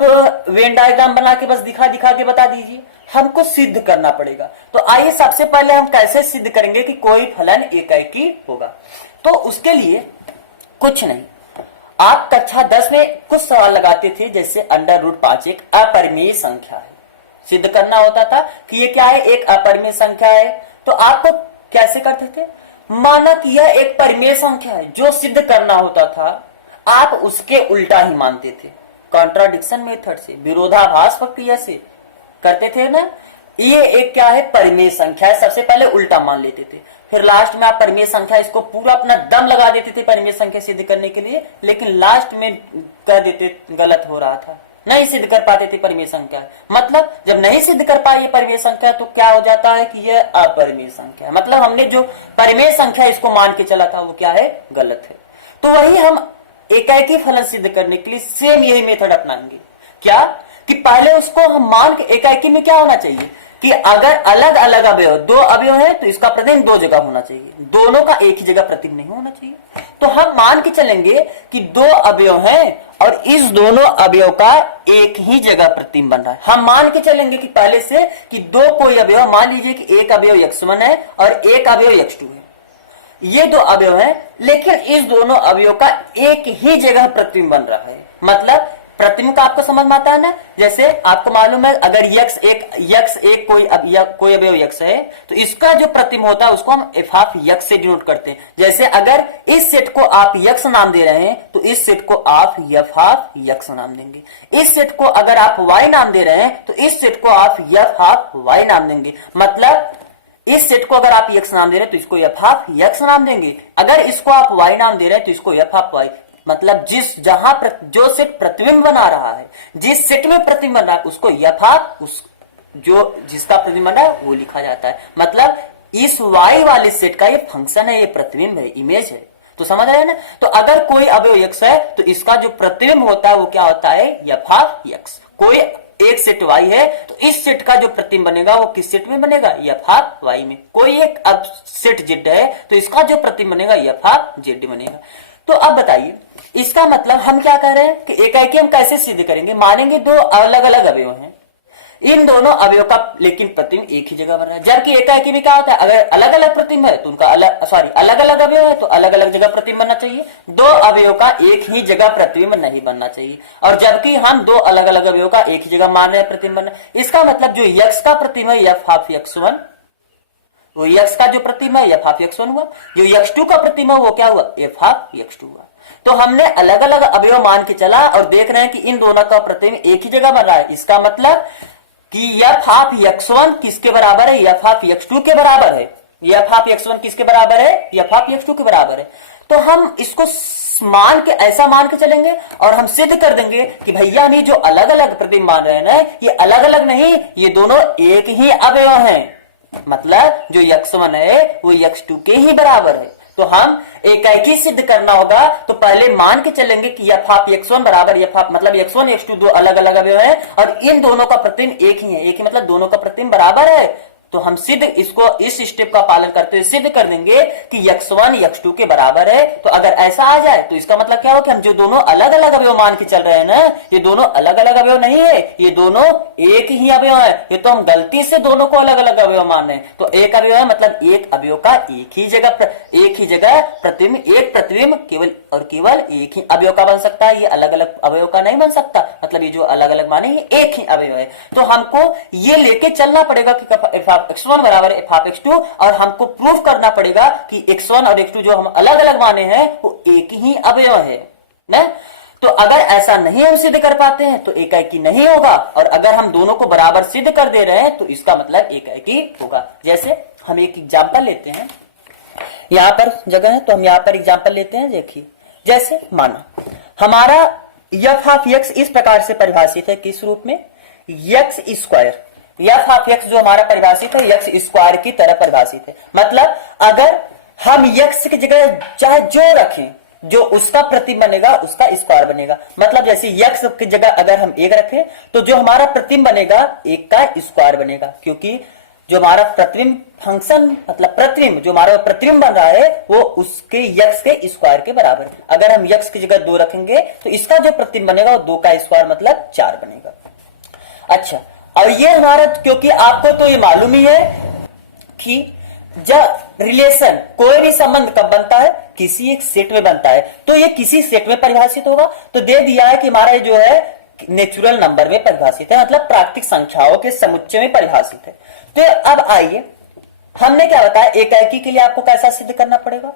वेन डायग्राम बना के बस दिखा दिखा के बता दीजिए, हमको सिद्ध करना पड़ेगा। तो आइए सबसे पहले हम कैसे सिद्ध करेंगे कि कोई फलन एकाकी होगा। तो उसके लिए कुछ नहीं, आप कक्षा 10 में कुछ सवाल लगाते थे, जैसे √5 एक अपरिमेय संख्या है, सिद्ध करना होता था कि ये क्या है, एक अपरिमेय संख्या है। तो आपको कैसे करते थे, माना कि यह एक परिमेय संख्या है, जो सिद्ध करना होता था आप उसके उल्टा ही मानते थे, कॉन्ट्राडिक्शन मेथड से, विरोधाभास प्रक्रिया से करते थे ना। ये एक क्या है, परिमेय संख्या है, सबसे पहले उल्टा मान लेते थे, फिर लास्ट में आप परिमेय संख्या, इसको पूरा अपना दम लगा देते थे परिमेय संख्या सिद्ध करने के लिए, लेकिन लास्ट में कह देते गलत हो रहा था, नहीं सिद्ध कर पाते थे परिमेय संख्या। मतलब जब नहीं सिद्ध कर पाए ये परिमेय संख्या तो क्या हो जाता है कि यह अपरिमेय संख्या है, मतलब हमने जो परिमेय संख्या इसको मान के चला था वो क्या है, गलत है। तो वही हम एकाकी फलन सिद्ध करने के लिए सेम यही मेथड अपनाएंगे। क्या कि पहले उसको हम मान के, एकाकी में क्या होना चाहिए कि अगर अलग अलग अवयव, दो अवयव है तो इसका प्रतिबिंब दो जगह होना चाहिए, दोनों का एक ही जगह प्रतिबिंब नहीं होना चाहिए। तो हम मान के चलेंगे कि दो अवयव हैं और इस दोनों अवयव का एक ही जगह प्रतिबिंब बन रहा है। हम मान के चलेंगे कि पहले से कि दो कोई अवयव, मान लीजिए कि एक अवयव x1 है और एक अवयव x2 है, ये दो अवयव हैं, लेकिन इस दोनों अवयव का एक ही जगह प्रतिबिंब बन रहा है। मतलब प्रतिबिंब का आपको समझ में आता है ना, जैसे आपको मालूम है अगर x एक कोई अवयव x है तो इसका जो प्रतिबिंब होता है उसको हम f(x) से डिनोट करते हैं। जैसे अगर इस सेट को आप x नाम दे रहे हैं तो इस सेट को आप f(x) नाम देंगे, इस सेट को अगर आप y नाम दे रहे हैं तो इस सेट को आप f(y) नाम देंगे। मतलब इस सेट को अगर आप x नाम दे रहे हैं तो इसको f(x) नाम देंगे, अगर इसको आप y नाम दे रहे हैं तो इसको f(y). मतलब जो सेट प्रतिबिंब बना रहा है, जिस सेट में प्रतिबिंब बन रहा है उसको जिसका प्रतिबिंब बन रहा है वो लिखा जाता है। मतलब इस y वाले सेट का ये फंक्शन है, ये प्रतिबिंब है, इमेज है। तो समझ रहे हैं ना। तो अगर कोई अवयव x है तो इसका जो प्रतिबिंब होता है वो क्या होता है, f(x). कोई एक सेट y है, तो इस सेट का जो प्रतिबिंब बनेगा वो किस सेट में बनेगा, एफ ऑफ y में। कोई एक अब सेट z है तो इसका जो प्रतिबिंब बनेगा एफ ऑफ z बनेगा। तो अब बताइए इसका मतलब हम क्या कह रहे हैं कि एकाएकी हम कैसे सिद्ध करेंगे। मानेंगे दो अलग अलग अवयव हैं, इन दोनों अवयव का लेकिन प्रतिबिंब एक ही जगह बन रहा है। जबकि एकाएकी में क्या होता है, अगर अलग अलग प्रतिबिंब है तो उनका अलग अलग अवयव है तो अलग अलग जगह प्रतिबिंब बनना चाहिए। दो अवयव का एक ही जगह प्रतिबिंब नहीं बनना चाहिए। और जबकि हम दो अलग अलग अवयव का एक ही जगह मान रहे हैं प्रतिबिंब बनना, इसका मतलब जो यक्स का प्रतिबिंब है एफ ऑफ x1, वो यक्स का जो प्रतिबिंब है एफ ऑफ x1 हुआ, जो x2 का प्रतिबिंब है वो क्या हुआ, एफ ऑफ x2 हुआ। तो हमने अलग अलग अवयव मान के चला और देख रहे हैं कि इन दोनों का प्रतिबिंब एक ही जगह बन रहा है। इसका मतलब कि एफ ऑफ x1 किसके बराबर है, एफ ऑफ x2 के बराबर है। एफ ऑफ x1 किसके बराबर है, एफ ऑफ x2 के बराबर है। तो हम इसको मान के ऐसा मान के चलेंगे और हम सिद्ध कर देंगे कि भैया नहीं, जो अलग अलग प्रतिबिंब मान रहे हैं ना, ये अलग अलग नहीं, ये दोनों एक ही अवयव हैं। मतलब जो x1 है वो x2 के ही बराबर है। तो हम एकाएकी सिद्ध करना होगा तो पहले मान के चलेंगे कि एफ ऑफ x1 बराबर एफ ऑफ, मतलब x1 x2 दो अलग अलग अवयव है और इन दोनों का प्रतिबिंब एक ही है। एक ही मतलब दोनों का प्रतिबिंब बराबर है। तो हम सिद्ध इसको इस स्टेप का पालन करते हुए सिद्ध कर देंगे कि x1 x2 के बराबर है। तो अगर ऐसा आ जाए तो इसका मतलब क्या हो कि हम जो दोनों अलग अलग अवयव मान के चल रहे हैं ना, ये दोनों अलग अलग अवयव नहीं है, ये दोनों एक ही अवयव है। ये तो हम गलती से दोनों को अलग अलग अवयव मान रहे हैं। तो एक अवयव है मतलब एक अवयव का एक ही जगह प्रतिबिंब, एक प्रतिबिंब केवल और केवल एक ही अवयव का बन सकता है, ये अलग अलग अवयव का नहीं बन सकता। मतलब ये जो अलग अलग माने ये एक ही अवयव है। तो हमको ये लेके चलना पड़ेगा कि x1 बराबर एफ ऑफ x2 और हमको प्रूफ करना पड़ेगा कि x1 और x2 जो हम अलग अलग माने हैं वो एक ही अवयव है ना। तो अगर ऐसा नहीं हम सिद्ध कर पाते हैं तो एकाएकी नहीं होगा, और अगर हम दोनों को बराबर सिद्ध कर दे रहे हैं तो इसका मतलब एकाएकी होगा। जैसे हम एक एग्जांपल लेते हैं, यहां पर जगह है तो हम यहां पर एग्जांपल लेते हैं। देखिए जैसे माना हमारा एफ ऑफ x इस प्रकार से परिभाषित है, किस रूप में, x square. F of x जो हमारा परिभाषित है x स्क्वायर की तरह परिभाषित है। मतलब अगर हम x की जगह चाहे जो रखें, जो उसका प्रतिबिंब बनेगा उसका स्क्वायर बनेगा। मतलब जैसे x की जगह अगर हम 1 रखें तो जो हमारा प्रतिबिंब बनेगा 1 का स्क्वायर बनेगा, क्योंकि जो हमारा प्रतिबिंब फंक्शन मतलब प्रतिबिंब जो हमारा प्रतिबिंब बन रहा है वो उसके x के स्क्वायर के बराबर है। अगर हम x की जगह 2 रखेंगे तो इसका जो प्रतिबिंब बनेगा वो 2 का स्क्वायर मतलब 4 बनेगा। अच्छा, और ये हमारा, क्योंकि आपको तो ये मालूम ही है कि जब रिलेशन कोई भी संबंध कब बनता है, किसी एक सेट में बनता है, तो ये किसी सेट में परिभाषित होगा। तो दे दिया है कि हमारा ये जो है नेचुरल नंबर में परिभाषित है, मतलब प्राकृतिक संख्याओं के समुच्चय में परिभाषित है। तो अब आइए, हमने क्या बताया एकाएकी के लिए आपको कैसा सिद्ध करना पड़ेगा।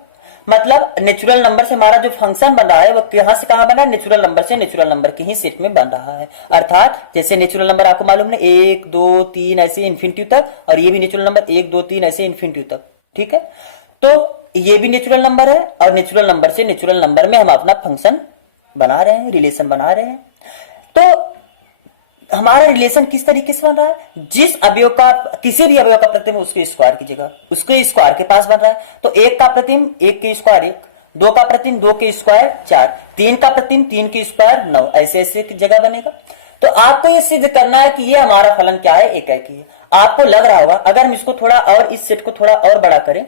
मतलब नेचुरल नंबर से हमारा जो फंक्शन बन रहा है वो कहां से कहां बना है, नेचुरल नंबर से नेचुरल नंबर के ही सेट में बन रहा है। अर्थात जैसे नेचुरल नंबर आपको मालूम है 1 2 3 ऐसे इन्फिनिटी तक, और ये भी नेचुरल नंबर 1 2 3 ऐसे इन्फिनिटी तक, ठीक है। तो ये भी नेचुरल नंबर है और नेचुरल नंबर से नेचुरल नंबर में हम अपना फंक्शन बना रहे हैं, रिलेशन बना रहे हैं। तो हमारा रिलेशन किस तरीके से बन रहा है, जिस अवयव का किसी भी अवयव का प्रतिबिंब उसके स्क्वायर की जगह उसके स्क्वायर के पास बन रहा है। तो 1 का प्रतिबिंब 1 के स्क्वायर 1, 2 का प्रतिबिंब 2 के स्क्वायर 4, 3 का प्रतिबिंब 3 के स्क्वायर 9, ऐसे ऐसे जगह बनेगा। तो आपको ये सिद्ध करना है कि ये हमारा फलन क्या है, एकाएकी है। आपको लग रहा होगा अगर हम इसको थोड़ा और इस सेट को थोड़ा और बड़ा करें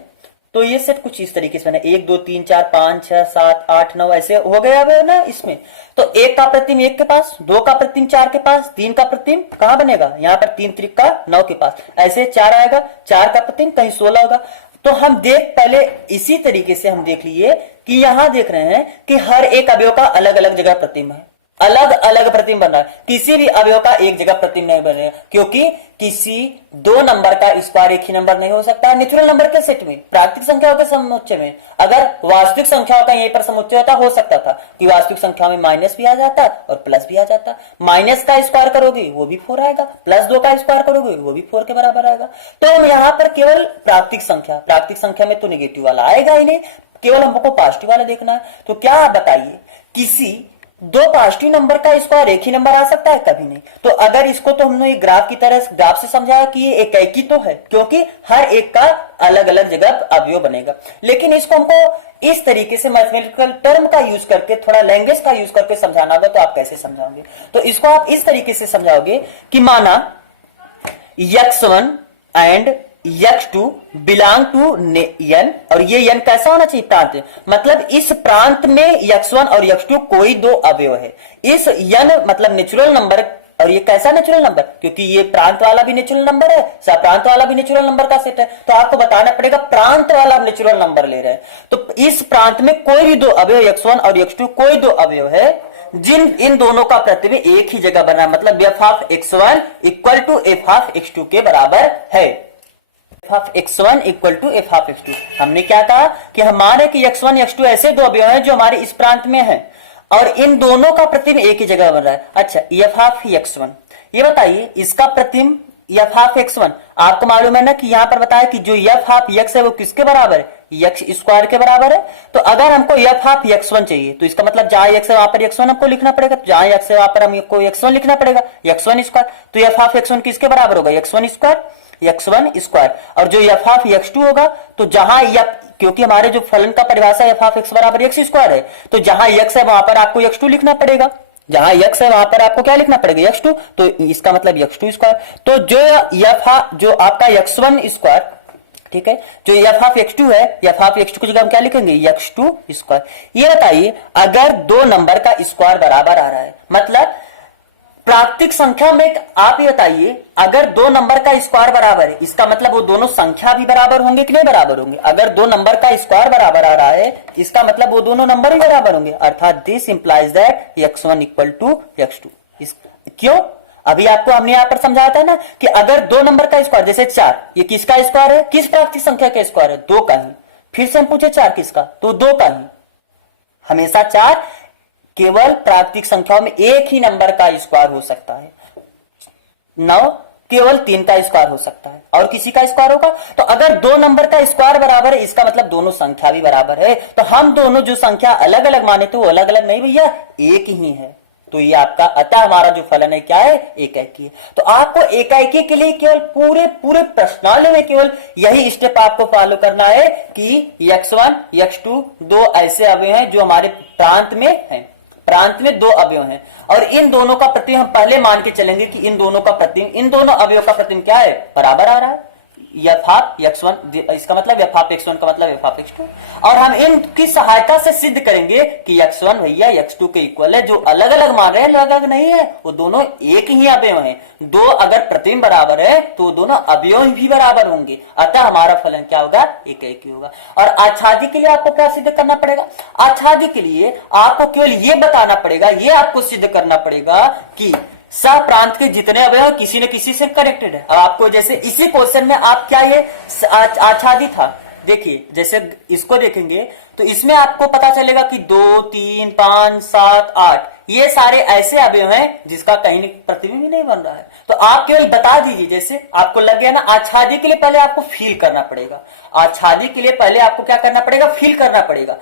तो ये सेट कुछ इस तरीके से बने 1 2 3 4 5 6 7 8 9 ऐसे हो गया है ना इसमें। तो 1 का प्रतिबिंब 1 के पास, 2 का प्रतिबिंब 4 के पास, 3 का प्रतिबिंब कहां बनेगा, यहाँ पर 3 त्रिक का 9 के पास, ऐसे 4 आएगा, 4 का प्रतिबिंब कहीं 16 होगा। तो हम पहले इसी तरीके से हम देख लिए कि यहां देख रहे हैं कि हर एक अवयव का अलग अलग जगह प्रतिबिंब है, अलग अलग प्रतिबिंब बन रहा है। किसी भी अवयव का एक जगह प्रतिबिंब नहीं बनेगा, क्योंकि किसी 2 नंबर का स्क्वायर एक ही नंबर नहीं हो सकता है नेचुरल नंबर के सेट में, प्राकृतिक संख्याओं के समुच्चय में। अगर वास्तविक संख्याओं का यहीं पर समुच्चय होता हो सकता था कि वास्तविक संख्या में माइनस भी आ जाता और प्लस भी आ जाता। माइनस का स्क्वायर करोगे वो भी 4 आएगा, प्लस 2 का स्क्वायर करोगे वो भी 4 के बराबर आएगा। तो हम यहाँ पर केवल प्राकृतिक संख्या में तो निगेटिव वाला आएगा ही नहीं, केवल हमको पॉजिटिव वाला देखना है। तो क्या आप बताइए, किसी दो पॉजिटिव नंबर का स्क्वायर एक ही नंबर आ सकता है? कभी नहीं। तो अगर इसको तो हमने एक ग्राफ की तरह ग्राफ से समझाया कि ये एक ही तो है, क्योंकि हर एक का अलग अलग जगह अवयव बनेगा। लेकिन इसको हमको इस तरीके से मैथमेटिकल टर्म का यूज करके, थोड़ा लैंग्वेज का यूज करके समझाना होगा। तो आप कैसे समझाओगे? तो इसको आप इस तरीके से समझाओगे कि माना x1 and x2 belong to n, और ये n कैसा होना चाहिए? प्रांत। मतलब इस प्रांत में x1 और x2 कोई दो अवयव है। इस n मतलब नेचुरल नंबर, और ये कैसा नेचुरल नंबर? क्योंकि ये प्रांत वाला भी नेचुरल नंबर है, सप्रांत वाला भी नेचुरल नंबर का सेट है। तो आपको बताना पड़ेगा प्रांत वाला नेचुरल नंबर ले रहे हैं, तो इस प्रांत में कोई भी दो अवयव x1 और x2 कोई दो अवयव है जिन इन दोनों का प्रतिबिंब एक ही जगह बना, मतलब f of x1 equal to f of x2 के बराबर है। f of x1 equal to f of x2। हमने क्या कहा कि हमारे कि x1 x2 ऐसे दो अवयव हैं जो हमारे इस प्रांत में है और इन दोनों का प्रतिबिंब एक ही जगह बन रहा है। अच्छा, f ऑफ x1, ये बताइए इसका प्रतिबिंब f ऑफ x1 आपको मालूम है ना कि यहां पर बताया कि जो f ऑफ x है वो किसके बराबर है? x स्क्वायर के बराबर है। तो अगर हमको f ऑफ x1 चाहिए तो इसका मतलब जहां x है वहां पर x1 हमको लिखना पड़ेगा, तो जहां x है वहां पर हमको x1 लिखना पड़ेगा, x1 स्क्वायर। तो f ऑफ x1 किसके बराबर होगा? x1 square. और जो f ऑफ x2 होगा तो जहां क्योंकि हमारे जो फलन का परिभाषा f ऑफ x बराबर x स्क्वायर है, तो जहां x है वहां पर आपको x2 लिखना पड़ेगा, जहां x है वहां पर आपको क्या लिखना पड़ेगा? x2। तो इसका मतलब x2 स्क्वायर। तो जो आपका x1 स्क्वायर, ठीक है, जो f ऑफ x2 है, f ऑफ x2 की जगह हम क्या लिखेंगे? x2 square. ये बताइए अगर दो नंबर का स्क्वायर बराबर आ रहा है, मतलब प्राकृतिक संख्या में आप ये बताइए अगर दो नंबर का स्क्वायर बराबर है, इसका मतलब वो दोनों संख्या भी बराबर होंगे कि नहीं बराबर होंगे? अगर दो नंबर का स्क्वायर बराबर आ रहा है, इसका मतलब वो दोनों नंबर ही बराबर होंगे, अर्थात this implies that x1 equal to x2। क्यों? अभी आपको हमने यहां पर समझाया था ना कि अगर दो नंबर का स्क्वायर, जैसे 4, ये किसका स्क्वायर है? किस प्राकृतिक संख्या का स्क्वायर है? 2 का ही। फिर से हम पूछे 4 किसका? तो 2 का ही। हमेशा 4 केवल प्राकृतिक संख्याओं में एक ही नंबर का स्क्वायर हो सकता है। 9 केवल 3 का स्क्वायर हो सकता है, और किसी का स्क्वायर होगा? तो अगर दो नंबर का स्क्वायर बराबर है, इसका मतलब दोनों संख्या भी बराबर है। तो हम दोनों जो संख्या अलग अलग माने थे वो अलग अलग नहीं भैया, एक ही है। तो ये आपका अतः हमारा जो फलन है क्या है? एकाकी है। तो आपको एकाकी के लिए केवल पूरे प्रश्नावली में केवल यही स्टेप आपको फॉलो करना है कि x1 x2 दो ऐसे अवयव हैं जो हमारे प्रांत में हैं, प्रांत में दो अवयव हैं, और इन दोनों का प्रतिबिंब हम पहले मान के चलेंगे कि इन दोनों का प्रतिबिंब, इन दोनों अवयव का प्रतिबिंब क्या है? बराबर आ रहा है। f ऑफ x1, इसका मतलब f ऑफ x1 का मतलब f ऑफ x2, और हम इनकी सहायता से सिद्ध करेंगे कि x1 भैया x2 के इक्वल है। जो अलग अलग मान रहे हैं अलग अलग नहीं है, वो दोनों एक ही अवयव हैं। दो अगर प्रतिबिंब बराबर है तो दोनों अवयव भी बराबर होंगे, अतः हमारा फलन क्या होगा? एकाकी होगा। और आच्छादी के लिए आपको क्या सिद्ध करना पड़ेगा? आच्छादी के लिए आपको केवल ये बताना पड़ेगा, ये आपको सिद्ध करना पड़ेगा कि सप्रांत के जितने अवयव किसी न किसी से कनेक्टेड है। अब आपको जैसे इसी क्वेश्चन में आप क्या ये आच्छादी था, देखिए जैसे इसको देखेंगे तो इसमें आपको पता चलेगा कि 2 3 5 7 8 ये सारे ऐसे अवयव हैं जिसका कहीं प्रतिबिंब ही नहीं बन रहा है। तो आप केवल बता दीजिए, जैसे आपको लग गया ना। आच्छादी के लिए पहले आपको फील करना पड़ेगा, आच्छादी के लिए पहले आपको क्या करना पड़ेगा? फील करना पड़ेगा।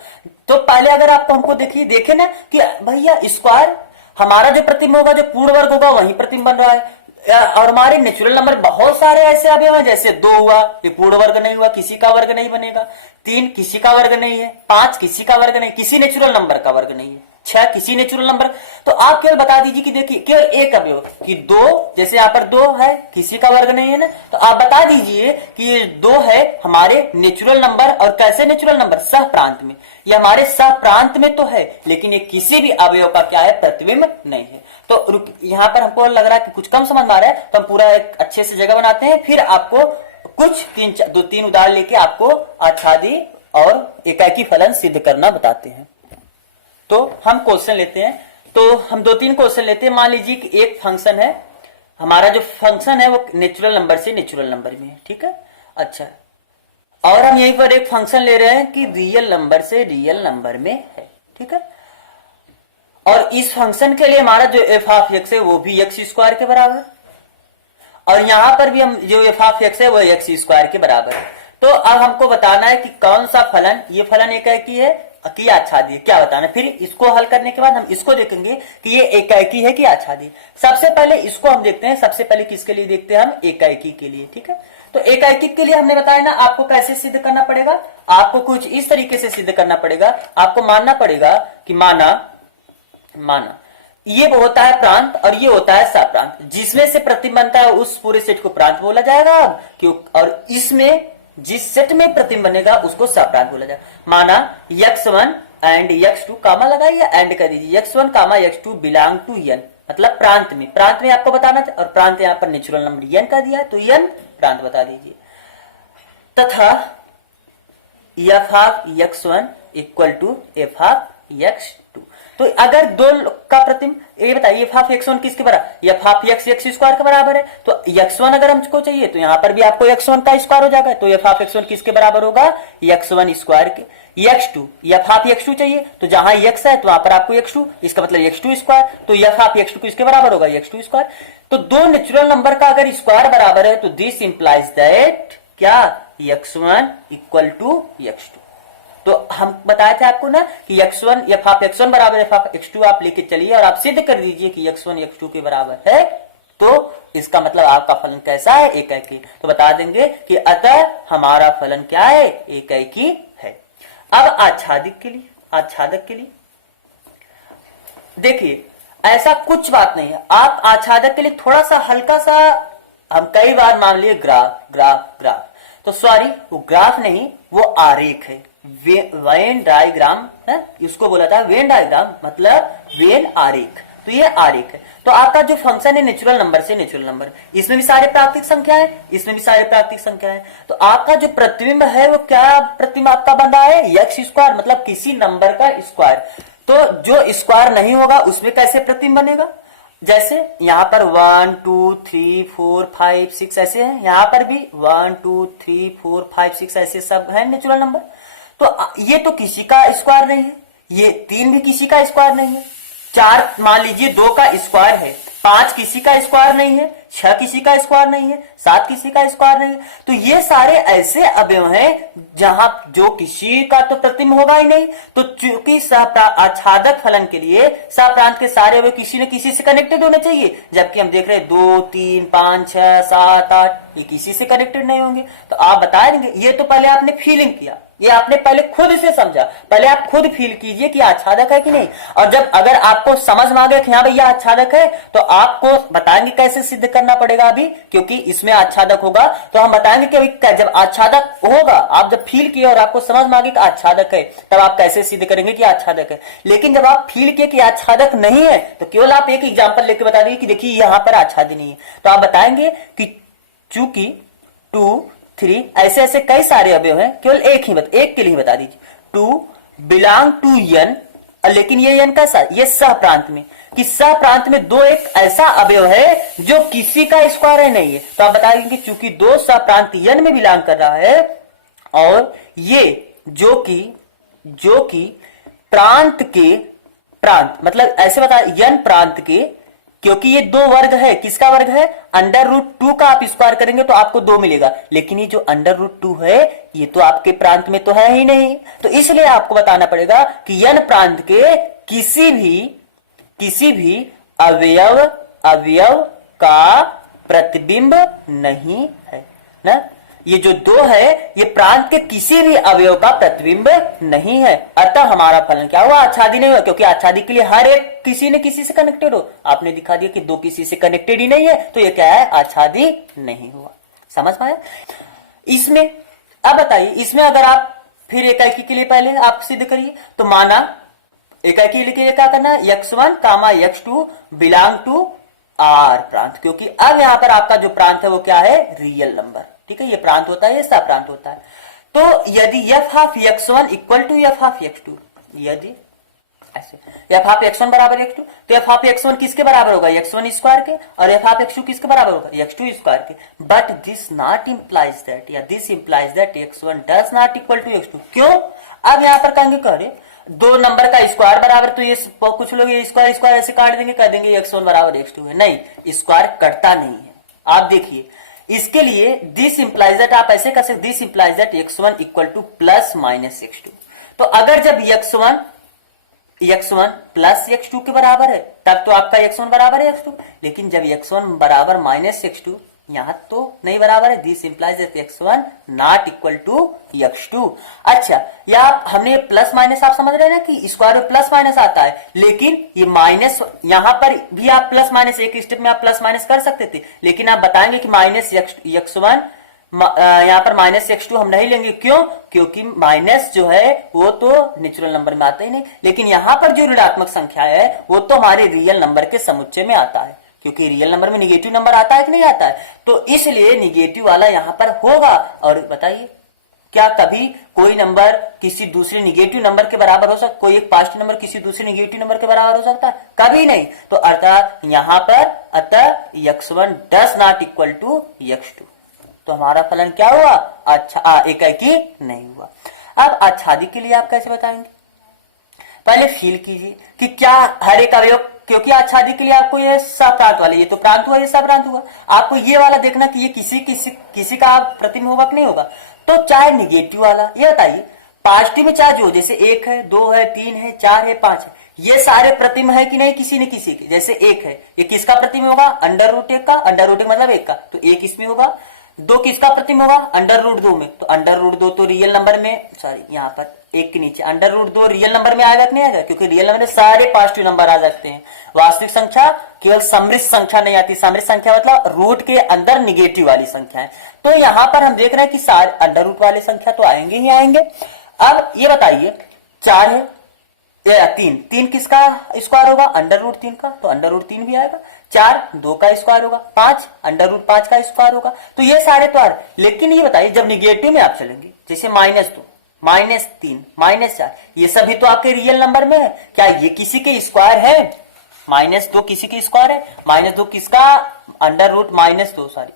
तो पहले अगर आपको हमको देखे ना कि भैया स्क्वायर हमारा जो प्रतिबिंब होगा, जो पूर्ण वर्ग होगा वही प्रतिबिंब बन रहा है, और हमारे नेचुरल नंबर बहुत सारे ऐसे अवयव हैं, जैसे 2 हुआ, ये पूर्ण वर्ग नहीं हुआ, किसी का वर्ग नहीं बनेगा। 3 किसी का वर्ग नहीं है, 5 किसी का वर्ग नहीं, किसी नेचुरल नंबर का वर्ग नहीं है, 6 किसी नेचुरल नंबर। तो आप केवल बता दीजिए कि देखिए केवल एक अवयव कि 2, जैसे यहाँ पर 2 है, किसी का वर्ग नहीं है ना, तो आप बता दीजिए कि ये 2 है हमारे नेचुरल नंबर। और कैसे नेचुरल नंबर? सह प्रांत में। ये हमारे सह प्रांत में तो है, लेकिन ये किसी भी अवयव का क्या है? प्रतिबिंब नहीं है। तो यहाँ पर हमको लग रहा है कि कुछ कम समझ में आ रहा है, तो हम पूरा एक अच्छे से जगह बनाते हैं, फिर आपको कुछ 2-3 उदाहरण लेके आपको आच्छादी और एकाकी फलन सिद्ध करना बताते हैं। तो हम क्वेश्चन लेते हैं, तो हम 2-3 क्वेश्चन लेते हैं। मान लीजिए कि एक फंक्शन है, हमारा जो फंक्शन है वो नेचुरल नंबर से नेचुरल नंबर में है, ठीक है। अच्छा, और हम यहीं पर एक फंक्शन ले रहे हैं कि रियल नंबर से रियल नंबर में है, ठीक है। और इस फंक्शन के लिए हमारा जो f ऑफ x है वो भी x स्क्वायर के बराबर, और यहां पर भी हम जो f ऑफ x है वो x स्क्वायर के बराबर है। तो अब हमको बताना है कि कौन सा फलन, ये फलन एकाकी है की आच्छादी है, क्या बताना। फिर इसको हल करने के बाद हम इसको देखेंगे कि ये एकाएकी है कि आच्छादी। सबसे पहले इसको हम देखते हैं, सबसे पहले किसके लिए देखते हैं हम, एकाएकी के लिए। ठीक है, तो एकाएकी के लिए हमने बताया ना आपको कैसे सिद्ध करना पड़ेगा, आपको कुछ इस तरीके से सिद्ध करना पड़ेगा। आपको मानना पड़ेगा कि माना ये होता है प्रांत और ये होता है सप्रांत, जिसमें से प्रतिबिंब बनता है उस पूरे सेट को प्रांत बोला जाएगा। और इसमें जिस सेट में प्रतिबिंब बनेगा उसको सप्रांत बोला जाएगा। माना x1 एंड x2 कामा लगाइए, एंड कर दीजिए x1 comma x2 belong to n, मतलब प्रांत में आपको बताना था, और प्रांत यहां पर नेचुरल नंबर n का दिया है तो n प्रांत बता दीजिए। तथा f of x1 equal to f of x2। तो अगर दो का प्रतिबिंब, ये बताइए f ऑफ x1 किसके बराबर, f ऑफ x स्क्वायर के बराबर है। तो x1 अगर हमको चाहिए तो यहां पर भी आपको x1 का स्क्वायर हो जाएगा, तो f ऑफ x1 किसके बराबर होगा, x1 स्क्वायर के। x2 f ऑफ x2 चाहिए तो जहां x है तो वहां पर आपको x2, इसका मतलब x2 स्क्वायर, तो f ऑफ x2 किसके बराबर होगा, x2 स्क्वायर। तो दो नेचुरल नंबर का अगर स्क्वायर बराबर है तो दिस इंप्लाइज दैट क्या, x1 इक्वल टू x2। तो हम बताए थे आपको ना कि x1 f ऑफ x1 बराबर f ऑफ x2 आप लेके चलिए और आप सिद्ध कर दीजिए कि x1 x2 के बराबर है, तो इसका मतलब आपका फलन कैसा है, एकाएकी। तो बता देंगे कि अतः हमारा फलन क्या है, एकाएकी है। अब आच्छादक के लिए देखिए ऐसा कुछ बात नहीं है। आप आच्छादक के लिए थोड़ा सा हल्का सा, हम कई बार मान लिए ग्राफ, तो सॉरी वो ग्राफ नहीं, वो आरेख है, वेन डायग्राम है, उसको बोला था वेन डायग्राम, मतलब वेन आरेख। तो ये आरेख है। तो आपका जो फंक्शन है नेचुरल नंबर से नेचुरल नंबर, इसमें भी सारे प्राकृतिक संख्या है, इसमें भी सारे प्राकृतिक संख्या है। तो आपका जो प्रतिबिंब है वो क्या प्रतिबिंब आपका बन रहा है, एक्स स्क्वायर, मतलब किसी नंबर का स्क्वायर। तो जो स्क्वायर नहीं होगा उसमें कैसे प्रतिबिंब बनेगा, जैसे यहां पर 1 2 3 4 5 6 ऐसे हैं, यहां पर भी 1 2 3 4 5 6 ऐसे सब है नेचुरल नंबर। तो ये तो किसी का स्क्वायर नहीं है, ये 3 भी किसी का स्क्वायर नहीं है, 4 मान लीजिए 2 का स्क्वायर है, 5 किसी का स्क्वायर नहीं है, 6 किसी का स्क्वायर नहीं है, 7 किसी का स्क्वायर नहीं है। तो ये सारे ऐसे अवयव हैं जहां जो किसी का तो प्रतिबिंब होगा ही नहीं। तो चूंकि आच्छादक फलन के लिए सप्रांत के सारे अवयव किसी न किसी से कनेक्टेड होने चाहिए, जबकि हम देख रहे हैं 2 3 5 6 7 8 ये किसी से कनेक्टेड नहीं होंगे। तो आप बता देंगे, ये तो पहले आपने फीलिंग किया, ये आपने पहले खुद से समझा, पहले आप खुद फील कीजिए कि आच्छादक है कि नहीं। और जब अगर आपको समझ में आ गया कि हाँ भैया आच्छादक है, तो आपको बताएंगे कैसे सिद्ध करना पड़ेगा अभी, क्योंकि इसमें आच्छादक होगा। तो हम बताएंगे कि जब आच्छादक होगा, आप जब फील किए और आपको समझ में आ गया कि आच्छादक है, तब आप कैसे सिद्ध करेंगे कि आच्छादक है। लेकिन जब आप फील किए कि आच्छादक नहीं है, तो केवल आप एक एग्जाम्पल लेके बता देंगे कि देखिए यहां पर आच्छादी नहीं है। तो आप बताएंगे कि चूंकि 2 3 ऐसे ऐसे कई सारे अवयव हैं, केवल एक के लिए बता दीजिए, 2 बिलोंग टू n, लेकिन ये n कैसा, ये सहप्रांत में, कि सहप्रांत में 2 एक ऐसा अवयव है जो किसी का स्क्वायर है नहीं है। तो आप बताएंगे कि चूंकि 2 सहप्रांत n में बिलोंग कर रहा है, और ये जो कि प्रांत मतलब ऐसे बता n प्रांत के, क्योंकि ये 2 वर्ग है, किसका वर्ग है, √2 का आप स्क्वायर करेंगे तो आपको 2 मिलेगा, लेकिन ये जो √2 है ये तो आपके प्रांत में तो है ही नहीं। तो इसलिए आपको बताना पड़ेगा कि n प्रांत के किसी भी अवयव का प्रतिबिंब नहीं है ना। ये जो 2 है ये प्रांत के किसी भी अवयव का प्रतिबिंब नहीं है, अतः हमारा फलन क्या हुआ, आच्छादी नहीं हुआ, क्योंकि आच्छादी के लिए हर एक किसी न किसी से कनेक्टेड हो। आपने दिखा दिया कि 2 किसी से कनेक्टेड ही नहीं है, तो ये क्या है, आच्छादी नहीं हुआ। समझ पाए। इसमें अब बताइए, इसमें अगर आप फिर एकाएकी के लिए पहले आप सिद्ध करिए, तो माना एकाएकी के लिए क्या करना है, x1 comma x2 belong to R प्रांत, क्योंकि अब यहां पर आपका जो प्रांत है वो क्या है, रियल नंबर। ठीक है, ये प्रांत होता है, ये सप्रांत होता है। तो यदि f of x1 equal to f of x2, यदि ऐसे f ऑफ x1 बराबर x2, तो f ऑफ x1 किसके बराबर होगा, x1 स्क्वायर के, और f ऑफ x2 किसके बराबर होगा, x2 स्क्वायर के। But this not implies that, या this implies that x1 does not equal to x2। क्यों, अब यहां पर कहेंगे करे 2 नंबर का स्क्वायर बराबर, तो ये कुछ लोग ये स्क्वायर ऐसे काट देंगे, कह देंगे x1 बराबर x2 है। नहीं, स्क्वायर कटता नहीं है। आप देखिए इसके लिए दिस इंप्लाइज दैट, आप ऐसे कर सकते, this implies that x1 equal two plus minus x2। तो अगर जब x1 प्लस x2 के बराबर है तब तो आपका x1 बराबर है x2, लेकिन जब x1 बराबर माइनस x2 यहां तो नहीं बराबर है, this implies that x1 not equal to x2। अच्छा, या हमने प्लस माइनस आप समझ रहे हैं ना कि स्क्वायर में प्लस माइनस आता है, लेकिन ये माइनस यहां पर भी आप प्लस माइनस एक स्टेप में आप प्लस माइनस कर सकते थे, लेकिन आप बताएंगे कि माइनस x1 यहां पर माइनस x2 हम नहीं लेंगे। क्यों? क्योंकि माइनस जो है वो तो नेचुरल नंबर में आता ही नहीं, लेकिन यहां पर जो ऋणात्मक संख्या है वो तो हमारे रियल नंबर के समुच्चय में आता है, क्योंकि रियल नंबर में निगेटिव नंबर आता है कि नहीं आता है, तो इसलिए निगेटिव वाला यहां पर होगा। और बताइए, क्या कभी कोई नंबर किसी दूसरे निगेटिव नंबर के बराबर हो सकता, कोई एक पॉजिटिव नंबर किसी दूसरे निगेटिव नंबर के बराबर हो सकता है? कभी नहीं। तो अर्थात यहां पर x1 does not equal to x2, तो हमारा फलन क्या हुआ? अच्छा, एकाएकी नहीं हुआ। अब आच्छादी के लिए आप कैसे बताएंगे? पहले फील कीजिए कि क्या हर एक अवयव, क्योंकि आच्छादी के लिए आपको ये सप्रांत वाले, ये तो प्रांत हुआ, ये सप्रांत हुआ, आपको ये वाला देखना कि ये किसी का प्रतिबिंब होगा कि नहीं होगा। तो चाहे निगेटिव वाला, ये बताइए पॉजिटिव में चाहे जो, जैसे 1 है, 2 है, 3 है, 4 है, 5 है, ये सारे प्रतिबिंब है कि नहीं किसी न किसी के। जैसे 1 है, ये किसका प्रतिबिंब होगा? अंडर रूट 1 का, अंडर रूट 1 मतलब 1 का, तो 1 इसमें होगा। 2 किसका प्रतिबिंब होगा? अंडर रूट 2 में, तो अंडर रूट 2 तो रियल नंबर में, सॉरी यहाँ पर 1 के नीचे अंडर रूट 2 रियल नंबर में आएगा कि नहीं आएगा? क्योंकि रियल नंबर में सारे पॉजिटिव नंबर आ सकते हैं। वास्तविक संख्या केवल सम्मिश्र संख्या नहीं आती, सम्मिश्र संख्या मतलब रूट के अंदर निगेटिव वाली संख्या है। तो यहां पर हम देख रहे हैं कि सारे अंडर रूट वाले संख्या तो आएंगे ही आएंगे। अब ये बताइए 4 है या 3 किसका स्क्वायर होगा? अंडर रूट 3 का, तो अंडर रूट 3 भी आएगा। 4 2 का स्क्वायर होगा, 5 अंडर रूट 5 का स्क्वायर होगा, तो ये सारे तो आ रहे। लेकिन ये बताइए जब निगेटिव में आप चलेंगे, जैसे -2, -3, -4, ये सभी तो आपके रियल नंबर में है, क्या ये किसी के स्क्वायर है? -2 किसी के स्क्वायर है? -2 किसका? अंडर रूट -2, सॉरी,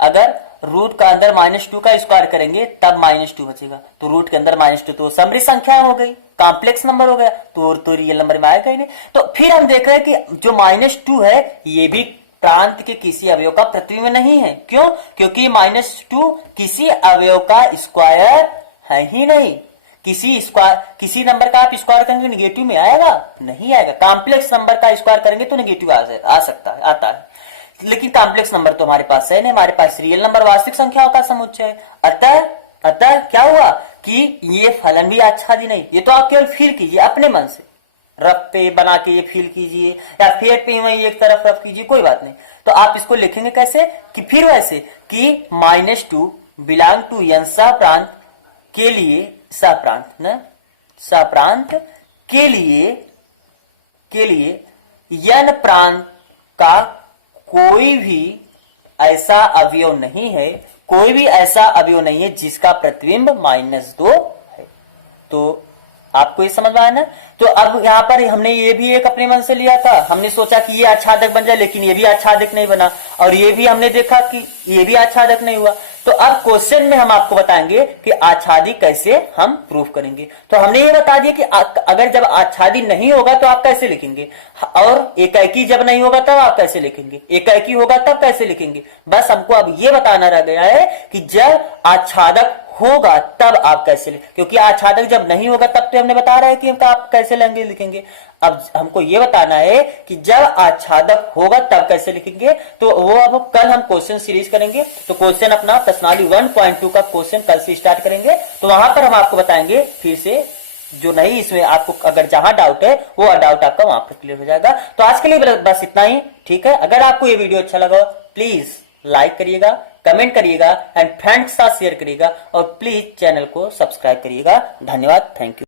अगर रूट का अंदर -2 का स्क्वायर करेंगे तब -2 बचेगा, तो रूट के अंदर -2 तो समृद्ध संख्या हो गई, कॉम्प्लेक्स नंबर हो गया, तो रियल नंबर में आएगा ही नहीं। तो फिर हम देख रहे हैं कि जो -2 है ये भी प्रांत के किसी अवयव का प्रतिबिंब नहीं है। क्यों? क्योंकि -2 किसी अवयव का स्क्वायर है ही नहीं। किसी नंबर का आप स्क्वायर करेंगे निगेटिव में आएगा? नहीं आएगा। कॉम्प्लेक्स नंबर का स्क्वायर करेंगे तो निगेटिव आ सकता है, आता है, लेकिन कॉम्प्लेक्स नंबर तो हमारे पास है नहीं, हमारे पास रियल नंबर वास्तविक संख्याओं का समुच्चय है। अतः क्या हुआ कि ये फलन भी आच्छादी नहीं। ये तो आप केवल फील कीजिए अपने मन से, रफ पे बना के ये फील कीजिए, या फेर पे वही एक तरफ रफ कीजिए, कोई बात नहीं। तो आप इसको लिखेंगे कैसे कि फिर वैसे कि -2 बिलोंग टू n सप्रांत के लिए, सप्रांत के लिए n प्रांत का कोई भी ऐसा अवयव नहीं है, कोई भी ऐसा अवयव नहीं है जिसका प्रतिबिंब -2 है। तो आपको ये समझ में आया ना? तो अब यहाँ पर हमने ये भी एक अपने मन से लिया था, हमने सोचा कि ये आच्छादक बन जाए, लेकिन ये भी आच्छादक नहीं बना, और ये भी हमने देखा कि ये भी आच्छादक नहीं हुआ। तो अब क्वेश्चन में हम आपको बताएंगे कि आच्छादी कैसे हम प्रूफ करेंगे। तो हमने ये बता दिया कि अगर जब आच्छादी नहीं होगा तो आप कैसे लिखेंगे, और एकाएकी जब नहीं होगा तब आप कैसे लिखेंगे, एकाएकी होगा तब कैसे लिखेंगे। बस हमको अब ये बताना रह गया है कि जब आच्छादक होगा तब आप कैसे लिखेंगे, क्योंकि आच्छादक जब नहीं होगा तब तो हमने बता रहा है कि आप कैसे लिखेंगे। अब हमको ये बताना है कि जब आच्छादक होगा तब कैसे लिखेंगे। तो वो अब कल हम क्वेश्चन सीरीज करेंगे, तो क्वेश्चन अपना प्रश्नावली 1.2 का क्वेश्चन कल से स्टार्ट करेंगे। तो वहां पर हम आपको बताएंगे फिर से, जो नहीं इसमें आपको अगर जहां डाउट है वो डाउट आपका वहां पर क्लियर हो जाएगा। तो आज के लिए बस इतना ही, ठीक है। अगर आपको ये वीडियो अच्छा लगा प्लीज लाइक करिएगा, कमेंट करिएगा एंड फ्रेंड्स के साथ शेयर करिएगा, और प्लीज चैनल को सब्सक्राइब करिएगा। धन्यवाद, थैंक यू।